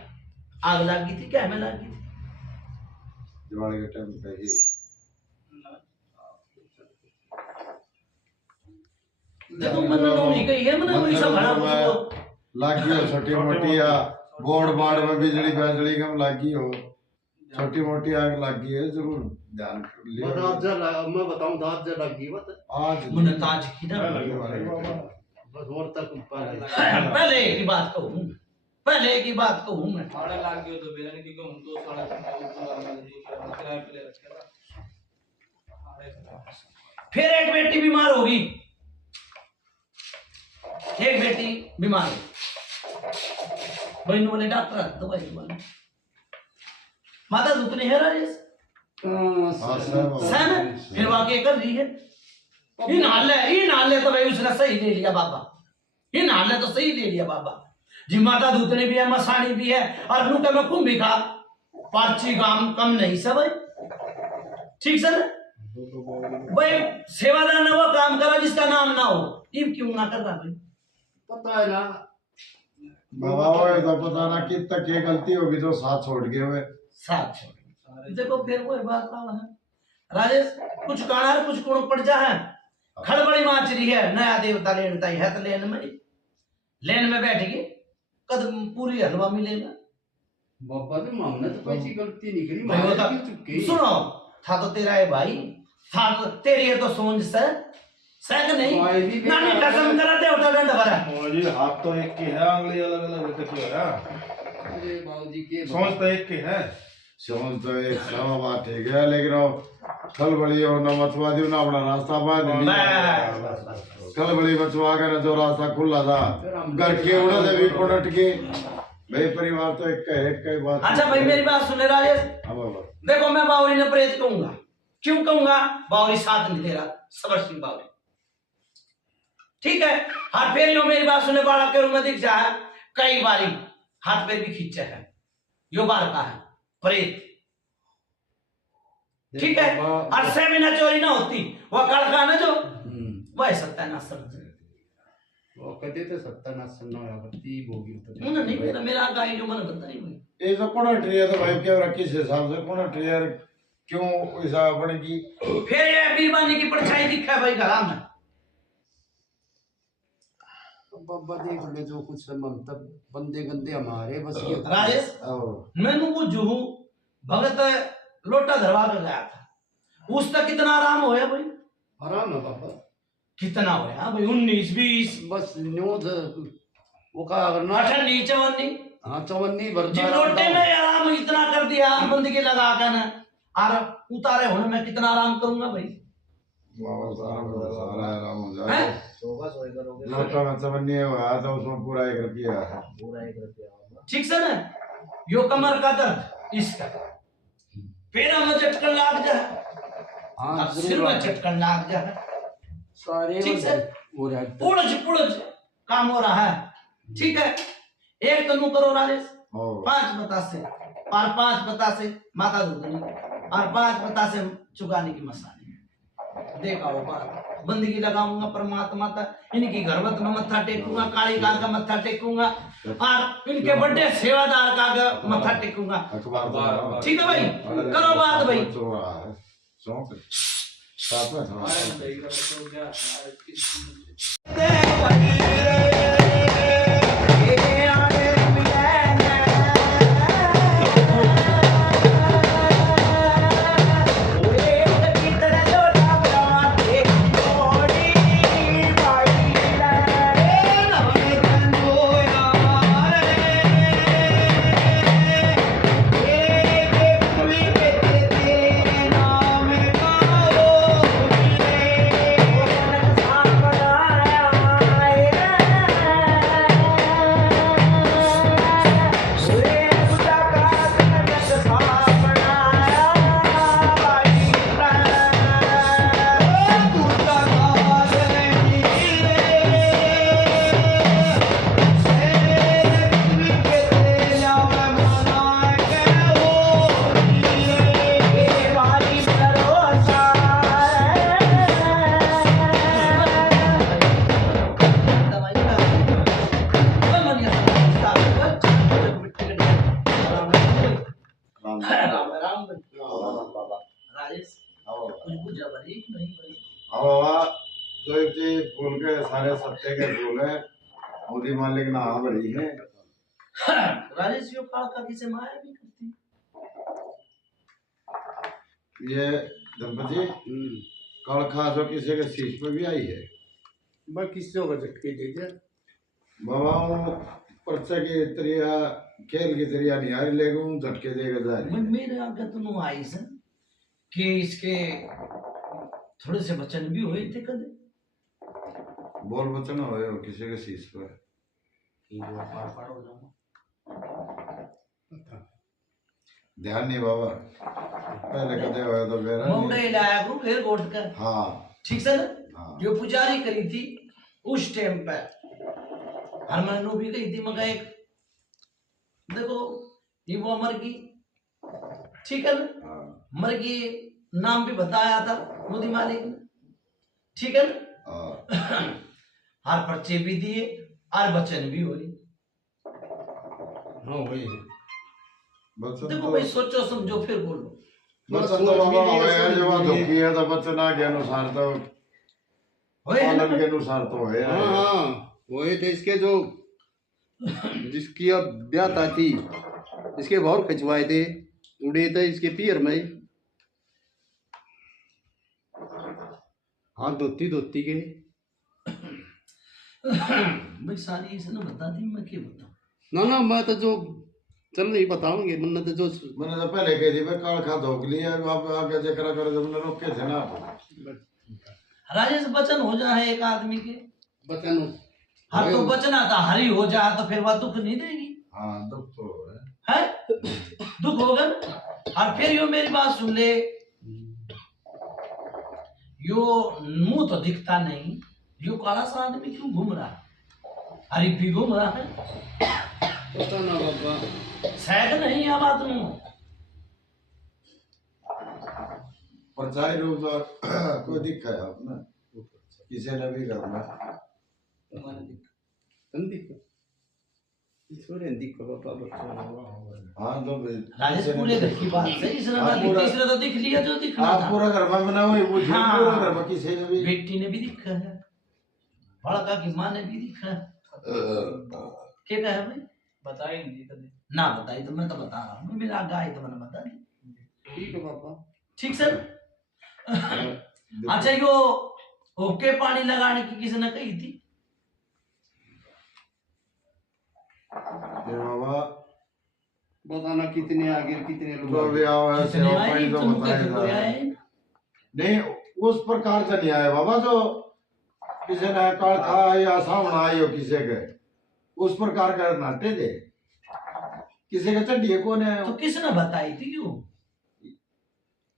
आग लग गई थी, क्या में लग गई थी? दिवाली के टाइम पे ही देखो मन नहीं गई है, मन वही सब भरा कुछ लागी हो छोटी मोटी या बोर्ड बाड़ में बिजली बिजली कम लागी हो, छोटी मोटी आग लागी है, जरूर ध्यान लियो। मैं बताऊं दाद जा लगी बात आज मन ताज की ना। बस और तक पहले की बात कहूँ, पहले की बात कहूँ मैं। साड़ा लाग गयो तो बेलन की कहूं तो साड़ा किराए पे ले रखे था। फिर एक बेटी बीमार होगी, एक बेटी बीमार है, बहन वाले डॉक्टर दवाई वाले माता दुखने है राजेश सहन, फिर वाकई कर रही है। इन हाल तो भाई उसने सही ले लिया बाबा, इन हाल तो सही ले लिया बाबा जी। माता दूतने भी है, मसानी भी है, और नू का मैं खूब भी खा पार्ची काम कम नहीं सब है, ठीक सर भाई। सेवादार ने वो काम करा जिसका नाम ना हो, ये क्यों ना कर रहा भाई? पता है ना बाबा वो तो पता ना कि तक ये गलती होगी जो साथ छोड़ गए हुए साथ छोड़। देखो फिर वो बात ना है राजेश, कुछ काना कुछ कोण पड़ जा है, खड़बड़ी माचरी है, नया देवता लेनता है तो लेन में बैठ गई कदम पूरी हलवा मिलेगा। बाबा जी मामने तो कोई सी गलती नहीं करी, भाई वो मारे तो- की चुपके सुनो, था तो तेरा है भाई, था तो तेरी है तो सोच से सह नहीं भाई भी नानी कसम करा देवता दंड भरा। ओ जी हाथ तो एक के है, आंगली अलग अलग है तो क्या है? अरे बाबूजी के सोच तो एक के है। समझ तो एक सब बात ठीक है, लेकिन वो खलबली और न मचवा दी ना अपना रास्ता बांध लिया। खलबली मचवा कर जो रास्ता खुला था घर के उड़े से भी पलट के भाई परिवार तो एक ही बात। अच्छा भाई मेरी बात सुने राजेश, हाँ बाबा देखो मैं बावरी ने प्रेत कहूंगा, क्यों कहूंगा? बावरी साथ नहीं दे रहा, सबर सिंह बावरी, ठीक है। हाथ पैर यो मेरी बात सुने बाड़ा के रूम में दिख जाए, कई बारी हाथ पैर भी खींचे है, यो बार का है प्रेत, ठीक है। और से बिना चोरी ना होती, वो कड़का ना जो वह सत्यानाश समझ वो कहते थे सत्यानाश सुनना है बत्ती भोगी तो उन्हें नहीं मेरा गाय जो मन बताई हुई। ये तो कौन ट्रियर तो भाई क्या रखी से हिसाब से कौन ट्रियर क्यों हिसाब बने की फिर ये बीरबानी की परछाई दिखा भाई घरा में। बाबा देख ले जो कुछ मतलब बंदे गंदे हमारे बस ये राजेश मैंने वो जुहू भगत लोटा धरवा कर गया था, उस तक कितना आराम होया भाई? आराम है बाबा, कितना होया भाई? 19 20 बस न्यूज वो का करना 18 54 हाँ 54 भरता जी लोटे में आराम इतना कर दिया बंदगी लगा कर ना, और उतारे होने में कितना आराम करूंगा भाई? सारा आराम हो जाए। लोटा में चवन्नी हुआ तो उसमें पूरा 1 रुपया है। ठीक से ना, यो कमर का दर्द इसका, पैरों में झटकन लाग जा, हाँ अब सिर में झटकन लाग जा, सारे ठीक से हो रहा है पुड़ज काम हो रहा है, ठीक है। एक तनु करो राजेश, 5 बता से और 5 बता से माता दूधनी और 5 बता से चुकाने की मसाले, देखा वो बात बंदगी लगाऊंगा परमात्मा तक, इनकी घरवत में मत्था टेकूंगा, काली का मत्था टेकूंगा, और इनके बड़े सेवादार का मत्था टेकूंगा, ठीक है भाई? करो बात भाई। साथ में तो क्या Yeah. तो ये फूल के सारे सत्ते के फूल है, मोदी मालिक ना भरी है। राजेश यो काल का किसे माया भी करती। ये दंपति कड़खा जो किसी के शीश पे भी आई है। बस किसी को झटके दे दे। बाबा वो पर्चा की तरिया खेल की तरिया नहीं आ रही, लेकिन झटके देगा जा रही। मेरे आगे तो नो आई सर कि इसके थोड़े से वचन भी हुए थे कदे। बोल वचन हुए हो किसी के शीश पे। ध्यान नहीं बाबा, पहले कदे हुए तो मेरा मौड़े लाया को फिर गोट कर। हाँ ठीक सर। हाँ जो पुजारी करी थी उस टाइम पे हरमनु भी गई थी मगर एक देखो ये वो मर गई, ठीक है ना, हाँ मर गई, नाम भी बताया था मोदी मालिक ने, ठीक है ना। हाँ हर पर्चे भी दिए और वचन भी हुए। हाँ वही वचन देखो तो भाई सोचो समझो फिर बोलो। वचन तो बाबा होए जो धोखी है तो वचन के अनुसार तो होए है ना पालन के अनुसार तो है। हाँ हाँ वही थे इसके जो जिसकी अब ब्याह थी इसके बहुत खिंचवाए थे, उड़े थे इसके पियर में हाथ धोती धोती के। भाई सारी इसने बता दी, मैं क्या बताऊं। ना ना मैं तो जो चल नहीं बताऊंगे मैंने तो जो मैंने तो पहले कही थी भाई काल खा धोख लिया, आप आगे जकरा करे तो मैंने रोके थे ना आप। राजेश वचन हो जाए एक आदमी के, बचन हर तो वचन आता हरी हो जाए तो फिर वह दुख नहीं देगी। हाँ दुख तो है। है दुख होगा ना। और फिर यो मेरी बात सुन ले, यो मुंह तो दिखता नहीं, यो काला सा आदमी क्यों घूम रहा है, हरी भी घूम रहा है, पता ना बाबा शायद नहीं है बात में। परछाई रूप तो कोई दिक्कत है अपना किसी ने भी करना। हाँ तो राजेश पूरे घर की बात है, इसने ना दिखा, इसने तो दिख लिया जो दिखना आप था। पूरा घर में बना हुई मुझे हाँ। पूरा घर में किसी ने भी बेटी ने भी दिखा है, बड़का की माँ ने भी दिखा है। क्या कहा है भाई, बताई नहीं कदे। ना बताई तो मैं तो बता रहा हूँ, मेरा आगा आई तो मैंने बता दी। ठीक है बाबा। ठीक सर। अच्छा यो ओके पानी लगाने की किसी ने कही थी। ये बाबा बताना कितने आगे कितने तो लोग भी आओ ऐसे कितने हो आए, पानी तो तुम कैसे कोई बताएगा आए? नहीं उस प्रकार से नहीं आया बाबा जो किसी ने काल खा या सामना आई हो किसी के उस प्रकार का नाटे दे किसी के चढ़िए कौन है तो किसने बताई थी क्यों?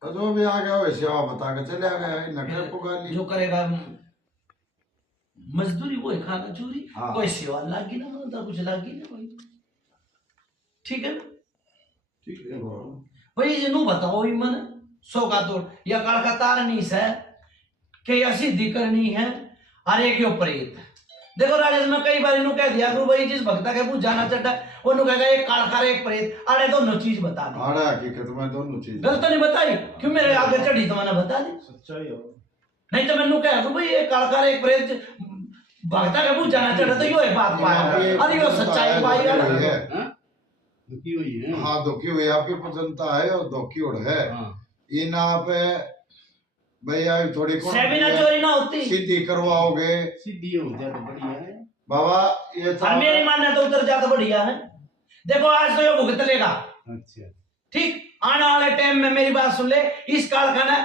तो जो भी आ गया वैसे आप बता के चले आ गया नखरे पुगाली। जो करेगा मजदूरी वो खाना चोरी। हाँ। कोई सेवा लागी ना मनता कुछ लागी ना कोई। ठीक है ना ठीक है बाबा। भाई जिन्हों बताओ ही मन सो का तोड़ या काल का तारनी से के असिद्धि करनी है अरे क्यों प्रेत। देखो राजेश में कई बार इन्हों कह दिया गुरु भाई जिस भक्ता के पूछ जाना चढ़ा उन्होंने कहेगा एक काल का एक प्रेत, अरे दोनों चीज बता दी। अरे हकीकत में दोनों चीज गलत तो नहीं बताई, क्यों मेरे आगे चढ़ी तो मैंने बता दी। सच्चाई है। नहीं तो मैंने कहा भाई एक काल एक प्रेत भक्ता के पूछ जाना चढ़ा तो यो एक बात पाया, अरे यो सच्चाई पाई है। दुखी हुई है। हाँ दुखी हुई आपकी प्रसन्नता है और दुखी उड़ है इन आप भैया थोड़ी सेमिना चोरी ना होती सीधी करवाओगे सीधी हो जाए तो बढ़िया है बाबा ये और मेरी मान्य तो उतर जाता बढ़िया है। देखो आज तो ये भुगत लेगा। अच्छा ठीक आने वाले टाइम में मेरी बात सुन ले, इस कारखाना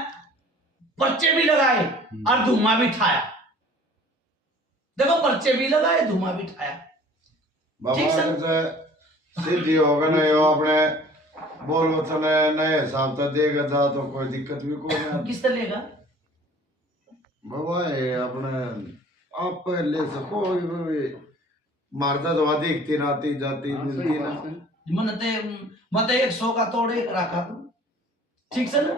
पर्चे भी लगाए और धुआं भी ठाया। देखो पर्चे भी लगाए धुआं भी ठाया। ठीक बाबा सर। जैसे सीधी होगा ना यो अपने बोल वचन नए हिसाब से देगा जा तो कोई दिक्कत भी कोई नहीं। किस तरह लेगा बाबा ये अपने आप ले सको मारता तो दिखती राती जाती मिलती ना। मत 100 का तोड़ एक रखा तू। ठीक से ना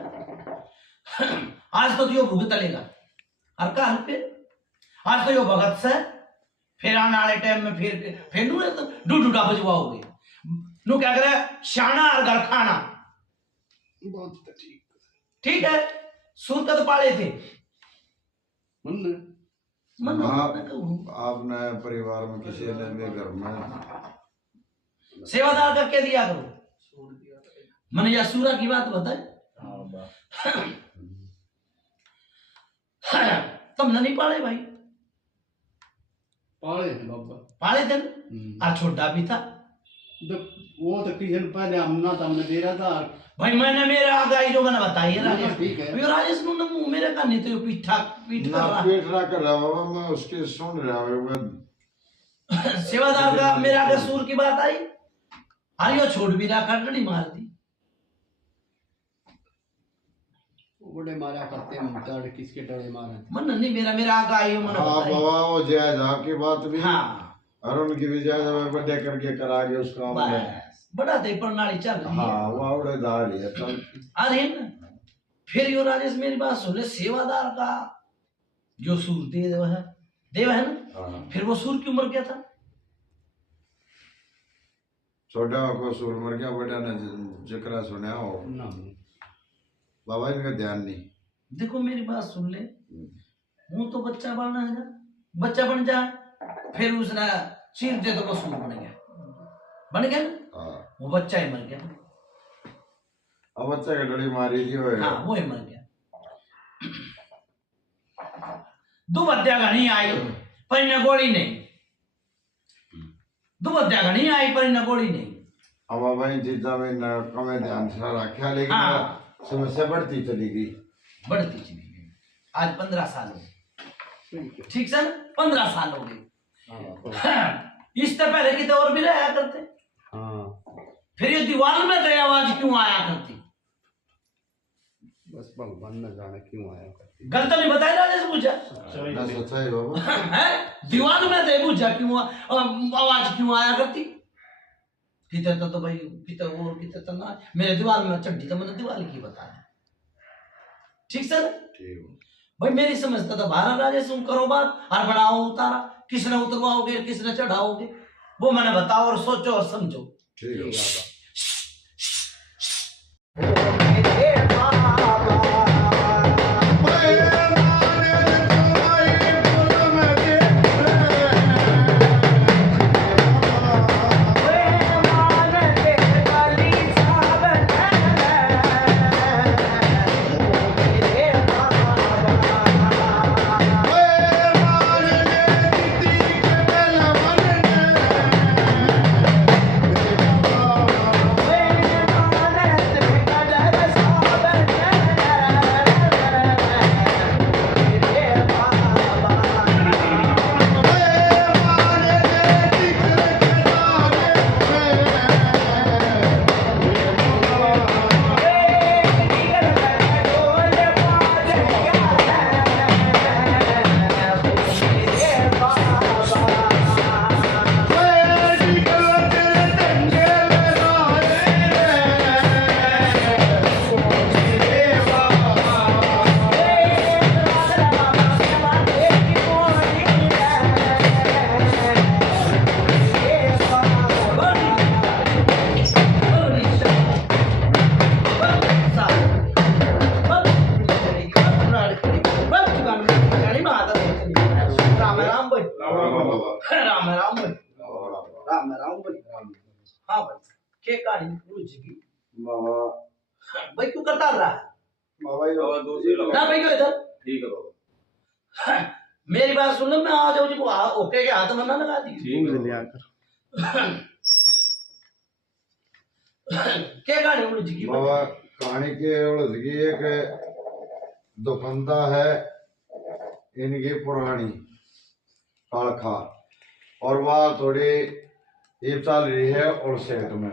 आज तो यो भुगत लेगा और कल फिर आज तो यो भगत से फिर आने वाले टाइम में फिर नू तो डूडूडा बजवाओगे नू क्या करे शाना और घर खाना। बहुत ठीक ठीक है सुरकत पाले थे मन मन हाँ, होता कहूँ। आपने परिवार में किसी ने भी घर में सेवादार का क्या दिया करो, मन या सूरा की बात बताए। तुमने नहीं पाले भाई, पाले थे बाबा। पाले थे ना, और छोटा भी था वो तो किसी ने पहले हमना तो हमने दे रहा था। भाई, मैंने मेरे आगे आई जो मैंने बताई है राजेश। ठीक है। अभी राजेश नु मुंह मेरे का नहीं तो पीठ कर ना रहा। पीट रहा कर रहा बाबा, मैं उसकी सुन रहा हूँ। सेवादार का मेरे आगे सूर की बात आई, अरे यो छोड़ भी रहा, कटड़ी मार दी। बड़े मारा करते हैं, मुताड़ किसके डरे मारे। मन नहीं मेरा आगे आई हो, मैंने हाँ बताई। बाबा, वो जायजा की बात भी हाँ और उनकी भी जायजा में बर्थडे करके करा के उसका हमने। बस बड़ा थे प्रणाली चल रही है। हाँ वो उड़ेदार ही है चल। अरे ना, फिर यो राजेश मेरी बात सुन ले, सेवादार का जो सूर देव है ना, हाँ, फिर वो सूर क्यों मर गया था? छोटा को सूर मर गया, बेटा ने जिक्र सुना हो ना बाबा, इनका ध्यान नहीं। देखो मेरी बात सुन ले, वो तो बच्चा बनना है ना, बच्चा बन जा, फिर उसने चीर दे तो वो सूर बन गया ना, हाँ, वो बच्चा ही मर गया। अब बच्चा की डड़ी मारी थी वो। हाँ वो ही मर गया। दुबत्या घनी आई पर इन्हें गोली नहीं, दुबत्या घनी आई पर इन्हें गोली नहीं। अब बाबा इन चीजा में न कमे ध्यान से रखा, लेकिन हाँ। समस्या बढ़ती चली गई। बढ़ती चली गई। आज 15 साल हो गए, ठीक सर, 15 साल हो गए। इससे पहले की तो और भी रहा करते। फिर ये दीवार में तो आवाज क्यों आया करती? बस भगवान न जाने क्यों आया करती। गलत नहीं बताया राजेश, पूछा ना सच्चाई बाबा। दीवार में तो पूछा क्यों आवाज क्यों आया करती? किते तो भाई किते और किते तो ना, मेरे दीवार में चड्डी तो मैंने दीवार की बताया, ठीक सर। ठीक भाई मेरी समझता था भारत राजेश, तुम करो बात और बढ़ाओ उतारा, किसने उतरवाओगे किसने चढ़ाओगे वो मैंने बताओ और सोचो और समझो। ठीक है बाबा। हाँ भाई, के कहानी गुरु जी की बाबा भाई क्यों करता रहा? बाबा ये ना भाई क्यों इधर? ठीक है बाबा। मेरी बात सुन लो, मैं आ जाऊँ जी को ओके के हाथ में ना लगा दी। क्या कहानी गुरु जी की? बाबा कहानी के उलझ गई एक दुकानदा है इनकी पुरानी कालखा, और वह थोड़ी ये चल रही है और सेट में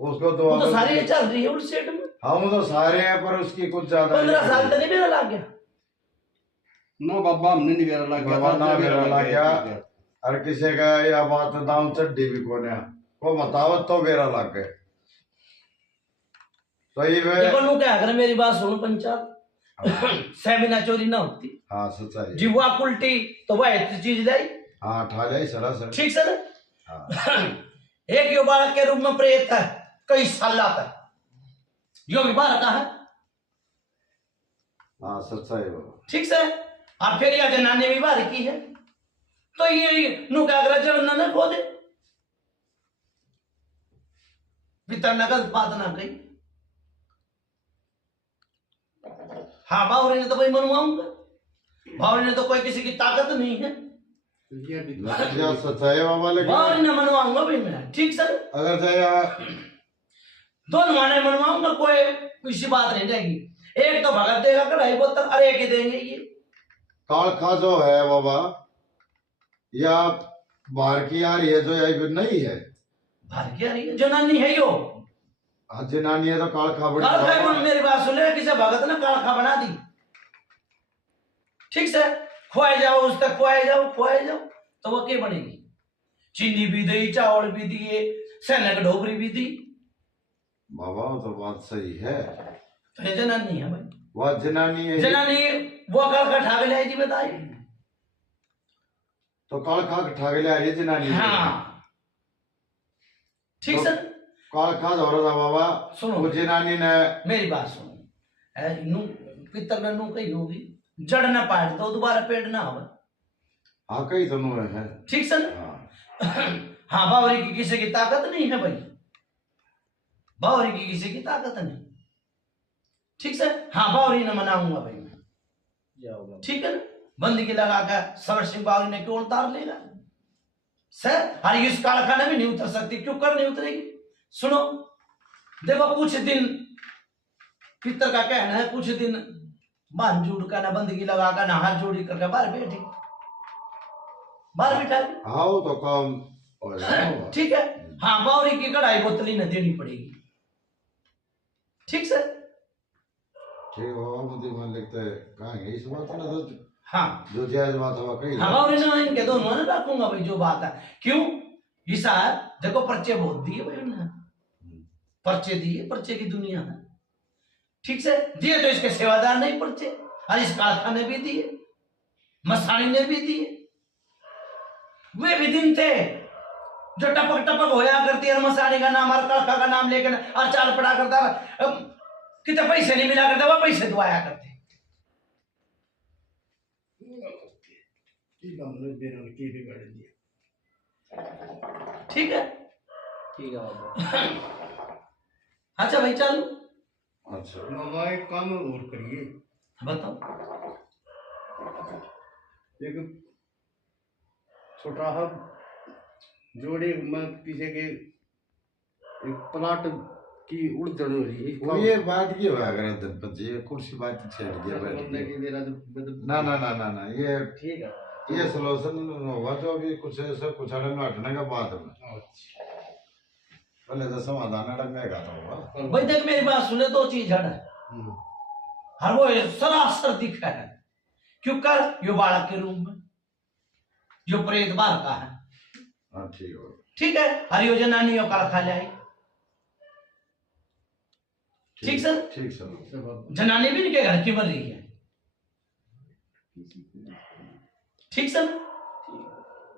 उसको तो वो तो सारी चल रही है उस सेट में। हम तो सारे हैं पर उसकी कुछ ज्यादा 15 साल तो नहीं मेरा लग गया ना बाबा, हमने नहीं मेरा लग गया, बाबा ना मेरा लग गया। हर किसी का या बात दाम चड्डी भी कोने को बताओ तो मेरा लग गए। सही में देखो लोग क्या कर, मेरी बात सुनो पंचायत सेमिना चोरी ना होती हाँ सच्चाई जीवा उल्टी तो वह चीज लाई, हाँ ठाले ही सरासर ठीक सर। हाँ एक यो बालक के रूप में प्रेत है कई साल तक, यो भी बालक है, हाँ सच्चाई बाबा। ठीक सर। और फिर यह जनाने भी बार की है तो ये नु क्या करा जड़ न खो दे पिता नगल बात ना कही। हाँ बावरी ने तो भाई मनवाऊंगा, बावरी ने तो कोई किसी की ताकत नहीं है, ये भी या सच्चाई बाबा लेकिन बावरी ने मनवाऊंगा भाई मैं, ठीक सर। अगर चाहे दोनों माने मनवाऊंगा, कोई सी बात नहीं रहेगी। एक तो भगत देगा कढ़ाई बोतल, अरे एक ही देंगे ये। कालखा जो है बाबा या बाहर की आ रही है जो या नहीं है भार क्या रही है जनानी है यो, जनानी है तो कालखा बड़ी कालखा मेरी बात सुन ले, किसे भगत ने कालखा बना दी, ठीक से खुआए जाओ उस तक खुआए जाओ तो वो क्या बनेगी? चीनी भी दी, चावल भी दिए, सैनक ढोबरी भी दी, बाबा तो बात सही है, तो ये जनानी है भाई, वह जनानी है जनानी वो कालखा ठा के ले आई थी बताई। तो कालखा ठा के ले आ रही है जनानी हाँ ठीक तो सर। कालखा हो रहा था बाबा सुनो वो जनानी ने मेरी बात सुनो, नू पितर ने नू कही होगी जड़ न पाट दो दोबारा पेड़ ना हो, हाँ कई तो नु है ठीक सर। हाँ हाँ बावरी की किसी की ताकत नहीं है भाई, बावरी की किसी की ताकत नहीं, ठीक सर। हाँ बावरी ने मनाऊंगा भाई मैं, ठीक है ना। बंदगी लगा कर सबर सिंह बावरी ने क्यों उतार लेगा सर? अरे इस कालखाने में नहीं उतर सकती, क्यों कर नहीं उतरेगी? सुनो देखो कुछ दिन पितर का कहना है, कुछ दिन बांध जोड़ का ना बंदगी लगा कर ना हाथ जोड़ी करके बाहर बैठी, बाहर बिठा दी, हाँ वो तो काम हो जाएगा ठीक है। हाँ बावरी की कढ़ाई बोतली न देनी पड़ेगी, ठीक सर। ठीक है बाबा मुझे मन लगता है कहेंगे इस बात ना तो हाँ जो जायज बात हुआ कही हाँ बावरी ने इनके दोनों ने रखूंगा भाई जो बात है। क्यों ईसा देखो पर्चे बहुत दिए भाई उन्होंने, पर्चे दिए, पर्चे की दुनिया है, ठीक से दिए तो इसके सेवादार नहीं पर्चे, और इस कारखाने भी दिए, मसानी ने भी दिए, वे भी दिन थे जो टपक टपक होया करती है, मसानी का नाम और कारखा का नाम लेकर और चाल पड़ा करता, कितने पैसे नहीं मिला करते वह पैसे दुआया करते, ठीक है अच्छा भाई चलो अच्छा बाबा एक काम और करिए, बताओ। एक छोटा सा जोड़े में पीछे के एक प्लाट की उड़दड़ हो रही है, वो ये बात की हुआ अगर दंपति ये कुर्सी बात छेड़ दिया बैठ बंदे के की मेरा तो ना ना ना ना ना ये ठीक है ये सलोशन होगा तो अभी कुछ ऐसा कुछ में हटने का बाद में पहले तो समाधान लगेगा तो होगा भाई देख मेरी बात सुने, दो चीज है हर वो सरासर दिख है, क्यों कर यो बालक के रूम में जो प्रेत बार का है, हाँ ठीक हो ठीक है। हरियो जनानी यो काल खा जाए, ठीक सर। ठीक सर जनानी भी इनके घर की बन रही है, ठीक सर।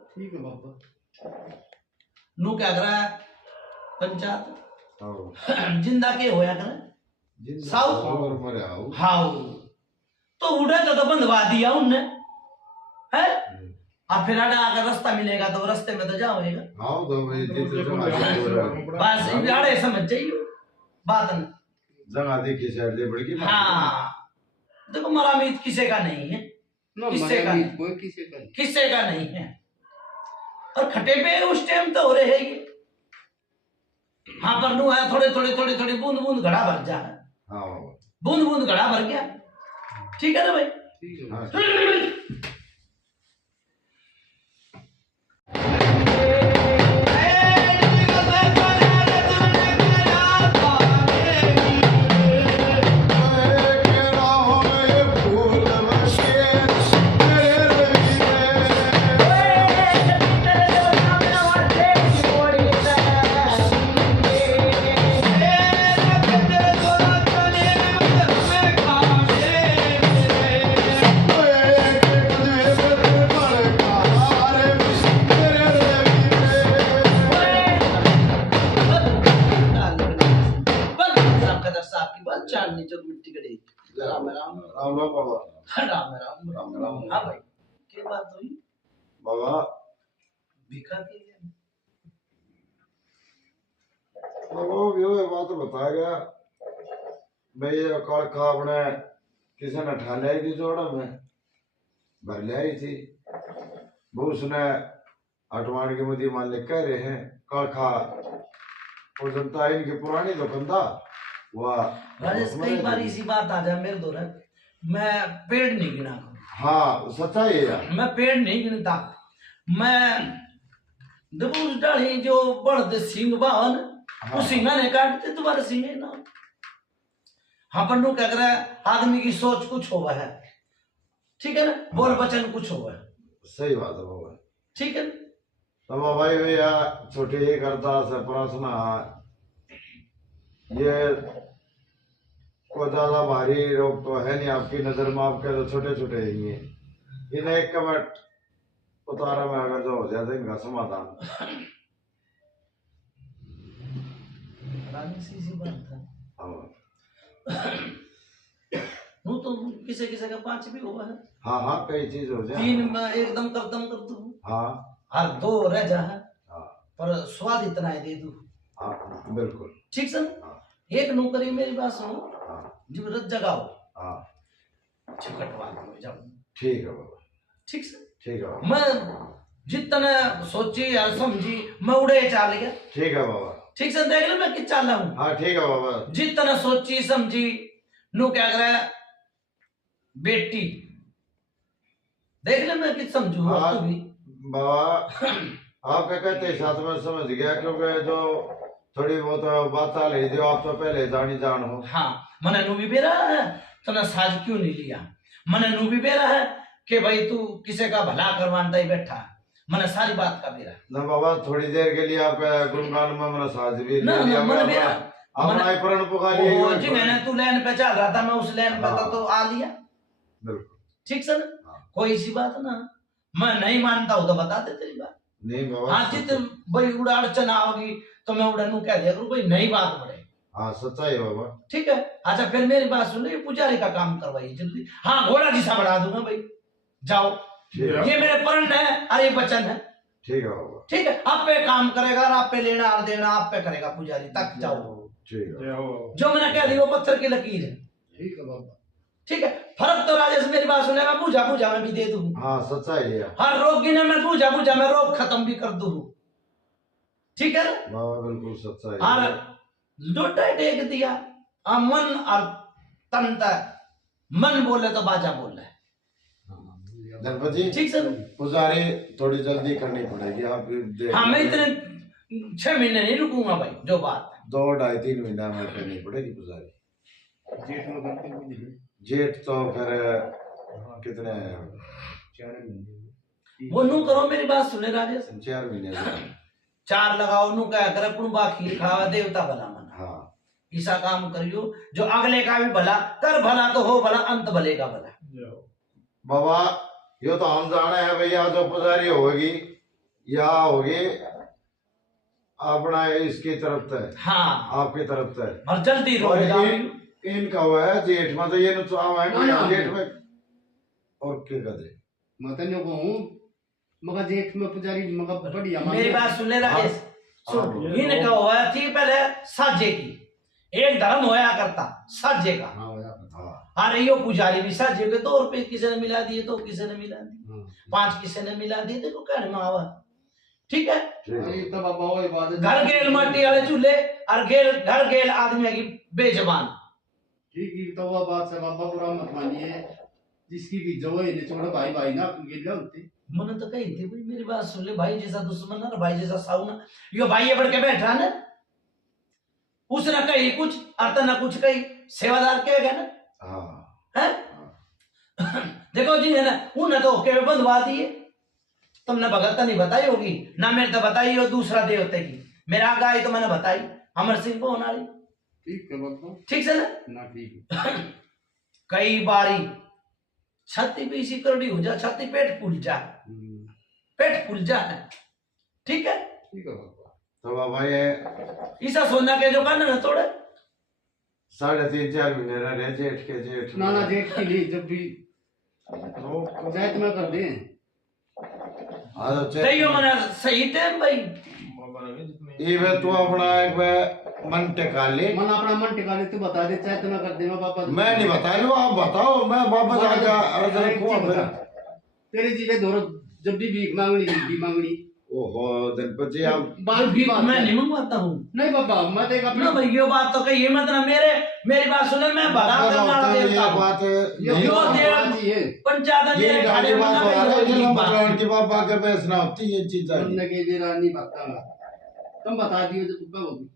ठीक है बाबा। नू क्या कर रहा है पंचायत हाँ जिंदा के होया कर साउथ और मरे आओ हाँ तो उड़े तो बंधवा दिया उनने है, और फिर आगे रास्ता मिलेगा तो रास्ते में तो जाओगे हाँ तो भाई बस आड़े समझ जाइए बात न। जगह देखी साइड दे बड़ी की हाँ देखो मरामीत किसी का नहीं है, ना किससे का मरे नहीं? कोई किसी का नहीं। किसी का नहीं है, और खटे पे उस टाइम तो हो रहे हैं ये। हाँ पर नू है थोड़े थोड़े बूंद बूंद घड़ा भर जा है, हाँ बूंद बूंद घड़ा भर गया, ठीक है ना भाई। ठीक है हाँ चांदनी चौक मिट्टी कड़े राम राम राम राम बाबा राम राम। हाँ भाई, क्या बात हुई बाबा भिखा के लिए? बाबा यो ये बात बता गया भाई, ये कल का अपने किसी ने ठा लाई थी जोड़ा में भर ले आई थी वो, उसने अठवान की मुझे मान लिख कह रहे हैं कल खा वो जनता इनकी पुरानी दुकानदार वह राजेश, कई बार इसी बात आ जाए मेरे दौरान, मैं पेड़ नहीं गिना करूं। हाँ सच्चाई है यार। मैं पेड़ नहीं गिनता। मैं देखो उस डाली जो बढ़ते सिंह बाहन, हाँ। उस सिंह ने काटते तुम्हारे सिंह ना। हाँ पन्नू क्या कर रहा है, आदमी की सोच कुछ होगा है, ठीक है ना, बोल वचन कुछ होगा है, सही बात है बाबा। ठीक है ना। तो भाई भैया छोटे ही करता से प्रार्थना ये को ज्यादा भारी रोग तो है नहीं आपकी नजर में, आपके तो छोटे छोटे ही हैं, इन्हें एक कमेंट उतारा में अगर जो हो जाए इनका समाधान। रानी सी बात है। हाँ वो तो किसे किसे का 5 भी हुआ है, हाँ हाँ कई चीज हो जाए। 3 में एकदम करदम कर दूं, हाँ और 2 रह जा है, हाँ पर स्वाद इतना है दे दूं, हाँ बिल्कुल। ठीक सर। हाँ। एक नौकरी मेरी बात सुनो, हाँ जबरदस्त जगाओ, हाँ छिकटवा दो जाओ, ठीक है बाबा, ठीक सर। ठीक है बाबा, मैं जितना सोची या समझी मैं उड़े चाल गया, ठीक है बाबा। ठीक सर। देख लो मैं कि चाल हूँ, हाँ ठीक है बाबा। जितना सोची समझी नु क्या कर रहा बेटी, देख ले मैं कि समझू। हाँ। तू भी बाबा आप क्या कहते हैं साथ में समझ गया, क्योंकि जो थोड़ी बहुत बात आ रही थी आप तो पहले जानी जान हो। हाँ, मने नु भी बेरा है, तूने साज क्यों नहीं लिया? मने नु भी बेरा है कि भाई तू किसी का भला करवाता ही बैठा, मने सारी बात का बेरा ना बाबा थोड़ी देर के लिए आपका गुणगान में मैंने साज भी ना, ले लिया, मने बेरा अपना ही प्रण पुकार वो लिया। जी मैंने तू लाइन पे चल रहा था, मैं उस लाइन पे हाँ। तो आ लिया, बिल्कुल। ठीक सर। हाँ। कोई सी बात ना, मैं नहीं मानता हूँ तो बता दे तेरी बात। नहीं बाबा। हाँ जित भाई उड़ा अड़चन आओगी तो मैं उड़नू कह दिया करूँ, भाई नई बात बढ़े, हाँ सच्चाई है बाबा। ठीक है। अच्छा फिर मेरी बात सुन, ये पुजारी का काम करवाइए जल्दी। हाँ घोड़ा जिसा बढ़ा दूंगा भाई, जाओ, ठीक है, ये मेरे प्रण है और ये वचन है, ठीक है बाबा, ठीक है। आप पे काम करेगा और आप पे लेना और देना आप पे करेगा पुजारी, तक जाओ। ठीक है। जो मैंने कह दी वो पत्थर की लकीर है, ठीक है बाबा। ठीक है। फर्क तो राजेश मेरी बात सुनेगा, पूजा पूजा में भी दे दूं, हाँ सच्चाई है हर रोग गिने में पूजा पूजा में रोग खत्म भी कर दूं, ठीक है। बाबा, बिल्कुल सच्चाई और है। लोटा टेक दिया, मन और तन तक, मन बोले तो बाजा बोले, धनपत जी ठीक सर। पुजारी थोड़ी जल्दी करनी पड़ेगी, आप देख हाँ मैं इतने 6 महीने नहीं रुकूंगा भाई, जो बात है। 2 ढाई 3 महीना में करनी पड़ेगी पुजारी। जेठ में करते हैं मुझे जेठ तो फिर कितने 4 महीने। वो नू करो, मेरी बात सुने राजेश, 4 महीने से। 4 लगाओ, नू क्या करे, कुणबा खीर खावा देवता भला मना, हाँ ऐसा काम करियो जो अगले का भी भला कर, भला तो हो भला, अंत भले का भला। बाबा यो तो हम जाने हैं भैया, जो पुजारी होगी या होगी अपना इसकी तरफ से, हाँ आपकी तरफ से। और जल्दी रो और जाओ। इनका हुआ है जेठ में, तो ये नुकसान है ना, ना। जेठ में और क्या कहते मैं तो कहूँ मगर जेठ में पुजारी मगर बढ़िया मेरी बात सुन ले राजेश, सुन। हाँ। इनका हुआ थी पहले साजे की, एक धर्म होया करता साजे का, हाँ हो जाता हाँ अरे यो पुजारी भी साजे के 2 रुपए किसी ने मिला दिए तो किसी ने मिला दिए, हाँ 5 किसी ने मिला दिए, देखो कहने में आवा, ठीक है। ठीक है। अरे तब बाबा वो बात है। घर गेल माटी वाले चूल्हे और घर गेल आदमी की बेजबान, ठीक है तो वो बात से बाबा बुरा मत मानिए, जिसकी भी जो है छोड़ो भाई भाई ना गिर होते। मैंने तो कही थी भाई, मेरी बात सुन ले, भाई जैसा दुश्मन ना भाई जैसा साऊ ना, यो भाई ये बढ़ के बैठा ना, उसने कही कुछ और ना कुछ कही, सेवादार कहेगा ना, हाँ है? देखो जी है ना, उन्हें तो के बंधवा दिए, तुमने भगत नहीं बताई होगी ना, मेरे तो बताई हो दूसरा देवते की, मेरा गाय तो मैंने बताई अमर सिंह को होना, ठीक है बाबा ठीक से ना। ना ठीक है। कई बारी छाती पे इसी करड़ी हो जा, छाती पेट फूल जा, पेट फूल जा, ठीक है। ठीक है बाबा। तो बाबा ये ईसा सोना के जो कान ना तोड़े, 3.5 4 महीने रह रहे जेठ के, जेठ ना ना जेठ की नहीं, जब भी चैत में कर दे। हाँ तो चल तैयो मने सही टाइम भाई ये तू अपना एक मन टिका ले। मन अपना मन टिका ले, तू बता दे चैत में कर दे। मैं पापा मैं नहीं बता लूँ, आप बताओ, मैं वापस आ जा अर्ज रखूँ फिर। तेरी चीजें धोरो, जब भी भीख मांगनी ओहो धनपत जी आप बाल भी बात मैं नहीं मंगवाता हूँ। नहीं पापा, मैं देख अपना ना भाई ये बात तो कही मतलब मेरी बात सुने, मैं भरा करने वाला ये देवता हूँ। बात यो देव पंचायत ये मेरे गाड़ी खाने में बात ना हो रहा है भेजो कि ये हम बात। भगवान की बाबा के पैसना होती है चीज बनने के लिए रानी बताऊंगा, तुम बता दियो जब पापा होगी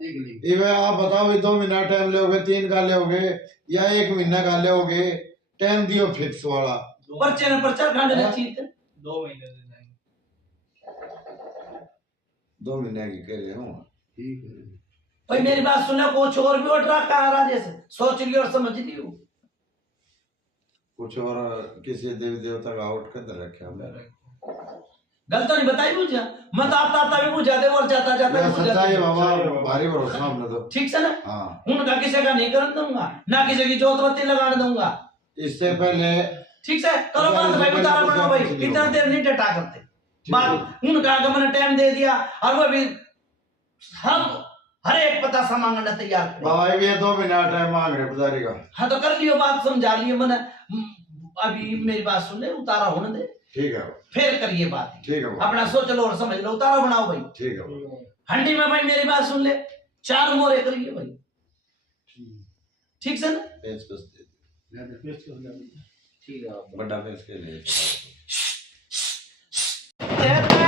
देख लेंगे। ये आप बताओ, 2 महीना टाइम लोगे, 3 का लोगे या 1 महीना का लोगे? टाइम दियो फिक्स वाला। पर्चे ने पर्चा खाने दे चीज 2 महीने दे देंगे। 2 महीने की कह रहे हो। ठीक है भाई मेरी बात सुनो, कुछ और भी उठ रहा कहा राजेश, सोच लियो और समझ लियो। कुछ और किसी देवी देवता का आउट कर रखे हमने। गलत तो नहीं बताई मुझे, मत आता भी बुझा दे और जाता जाता भी बुझा सच्चाई दे। बाबा, भारी भरोसा हमने तो। ठीक से ना, हाँ उनका किसी का नहीं करने दूंगा, ना किसी की जोत बत्ती लगाने दूंगा। इससे पहले ठीक से करो बात भाई, उतारा बनाओ भाई, इतना देर नहीं टटा करते बात। उनका आगमन टाइम दे दिया और वो भी हम हर एक पता सा मांगने तैयार थे। बाबा ये 2 महीना टाइम मांग रहे पुजारी का। हाँ तो कर लियो बात, समझा लियो मैंने। अभी मेरी बात सुन ले, उतारा होने दे, ठीक है फिर करिए बात। ठीक है बाबा, अपना सोच लो और समझ लो, उतारा बनाओ भाई। ठीक है बाबा। हंडी में भाई मेरी बात सुन ले, 4 मोरे करिए भाई, ठीक से ना। पेचकस दे दे। ठीक है बड़ा पेच के लिए तेरी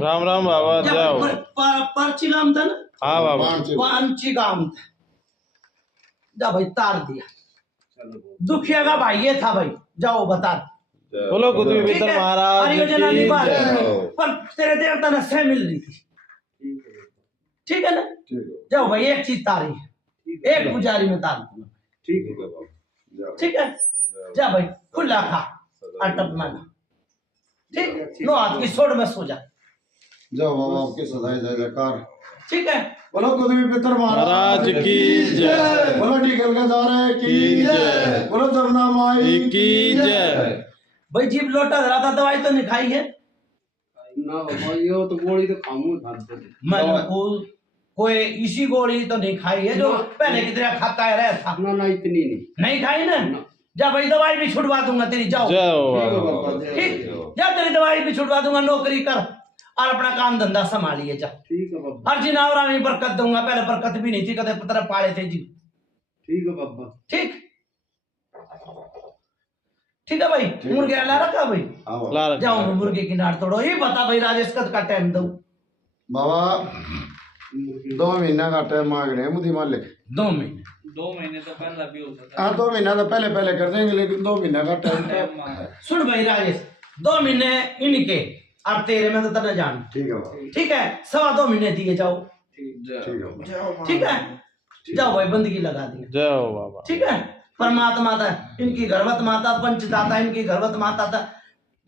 राम राम बाबा जाओ। पर्ची गांव था ना, हाँ बाबा। पांची गांव था। जा भाई तार दिया। दुखिया का भाई ये था भाई, जाओ बता। बोलो कुतुब भीतर महाराज अरे योजना नहीं बात जय। पर तेरे देवता ने सह मिल रही थी, ठीक है ना। जाओ भाई एक चीज तारी है, एक पुजारी में तार दूंगा, ठीक है बाबा। ठीक है। जा भाई खुला खा अटप माना, ठीक। नो हाथ की सोड में सो जा, जाओ बाबा आपके सदाई जय जयकार। ठीक है। बोलो कुतुब पितर महाराज की जय। बोलो टिकल के दारे की जय। बोलो जमुना माई की जय। भाई जीप लोटा धरा था, दवाई तो नहीं खाई है ना बाबा ये तो गोली तो खाऊं था। मैं कोई इसी गोली तो नहीं खाई है जो पहले की तरह खाता है रहा था। ना इतनी नहीं खाई ना, जा भाई दवाई भी छुड़वा दूंगा तेरी, जाओ जाओ। ठीक। जा तेरी दवाई भी छुड़वा दूंगा, नौकरी कर और अपना काम धंधा संभालिए जा। ठीक है बाबा। हर जिनावरा में बरकत दूंगा, पहले बरकत भी नहीं थी, कदे पत्र पाले थे जी। ठीक है बाबा। ठीक ठीक है भाई। मुर्गे ला रखा भाई, ला रखा। जाओ मुर्गे की नाड़ तोड़ो। ये बता भाई राजेश कद का टाइम दो। बाबा 2 महीना का टाइम मांग रहे हैं मुझे मालिक। 2 महीने तो पहला भी हो सकता हाँ 2 महीना तो पहले कर देंगे, लेकिन 2 महीना का टाइम है। सुन भाई राजेश, 2 महीने इनके और तेरे में तो तने जान, ठीक है बाबा। ठीक है। 2.25 महीने दिए जाओ, ठीक है बाबा। ठीक है। जाओ भाई बंदगी लगा दी, जाओ बाबा। ठीक है। परमात्मा था इनकी गर्भवत माता, पंचदाता इनकी गर्भवत माता था,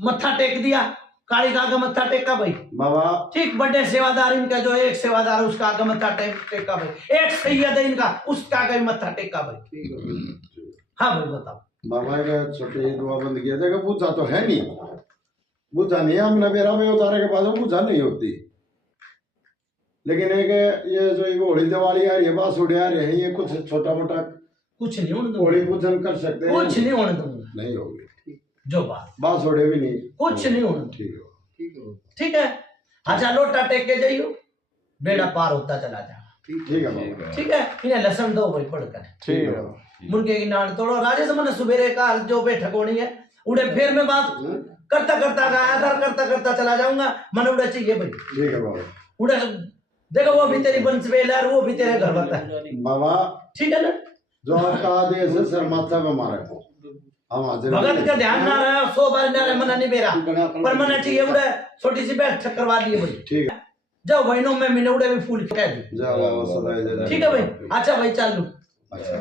मत्था टेक दिया, कालिका का मत्था टेका भाई, बाबा ठीक। बड़े सेवादार इनका जो एक सेवादार उसका आगे मत्था टेका भाई, एक सैयद है इनका उसका आगे मत्था टेका भाई। हाँ भाई बताओ। बाबा का छोटे दुआ बंद किया देखो, पूछा तो है नहीं, पूछा नहीं है हमने, मेरा में उतारे के बाद पूछा नहीं होती। लेकिन एक ये जो एक होली दिवाली आ रही है, बांसुरी आ रही है, ये कुछ छोटा मोटा कुछ नहीं होने होली दूंगा, पूजन कर सकते हैं। कुछ नहीं होने दूंगा, नहीं होगी जो बात बांसुरी भी नहीं। कुछ नहीं होने दूंगा, ठीक है ठीक है। अच्छा लोटा टेक के जाइयो, बेड़ा पार होता चला जा, ठीक है बाबा। ठीक है। इन्हें लसन दो भाई पढ़कर, ठीक है। मुर्गे की नाड़ तोड़ो। राजेश मैंने सुबेरे का जो बैठक होनी है उड़े, फिर मैं बात करता करता गायादार करता करता चला जाऊंगा। मन उड़े चाहिए भाई, ठीक है बाबा। उड़े देखो वो भी तेरी वंशवेल है और वो भी तेरे घर वाला है, बाबा ठीक है ना। जो आपका आदेश है सर माथा में मारे हम हाजिर भगत का ध्यान ना रहा, 100 बार ना रहा, मना नहीं बेरा पर मना चाहिए। उड़े छोटी सी बैठक करवा दिए भाई, ठीक है। जाओ भाई 9 महीने उड़े भी फूल कह दी, जय बाबा सदाई जय। ठीक है भाई। अच्छा भाई चालू। अच्छा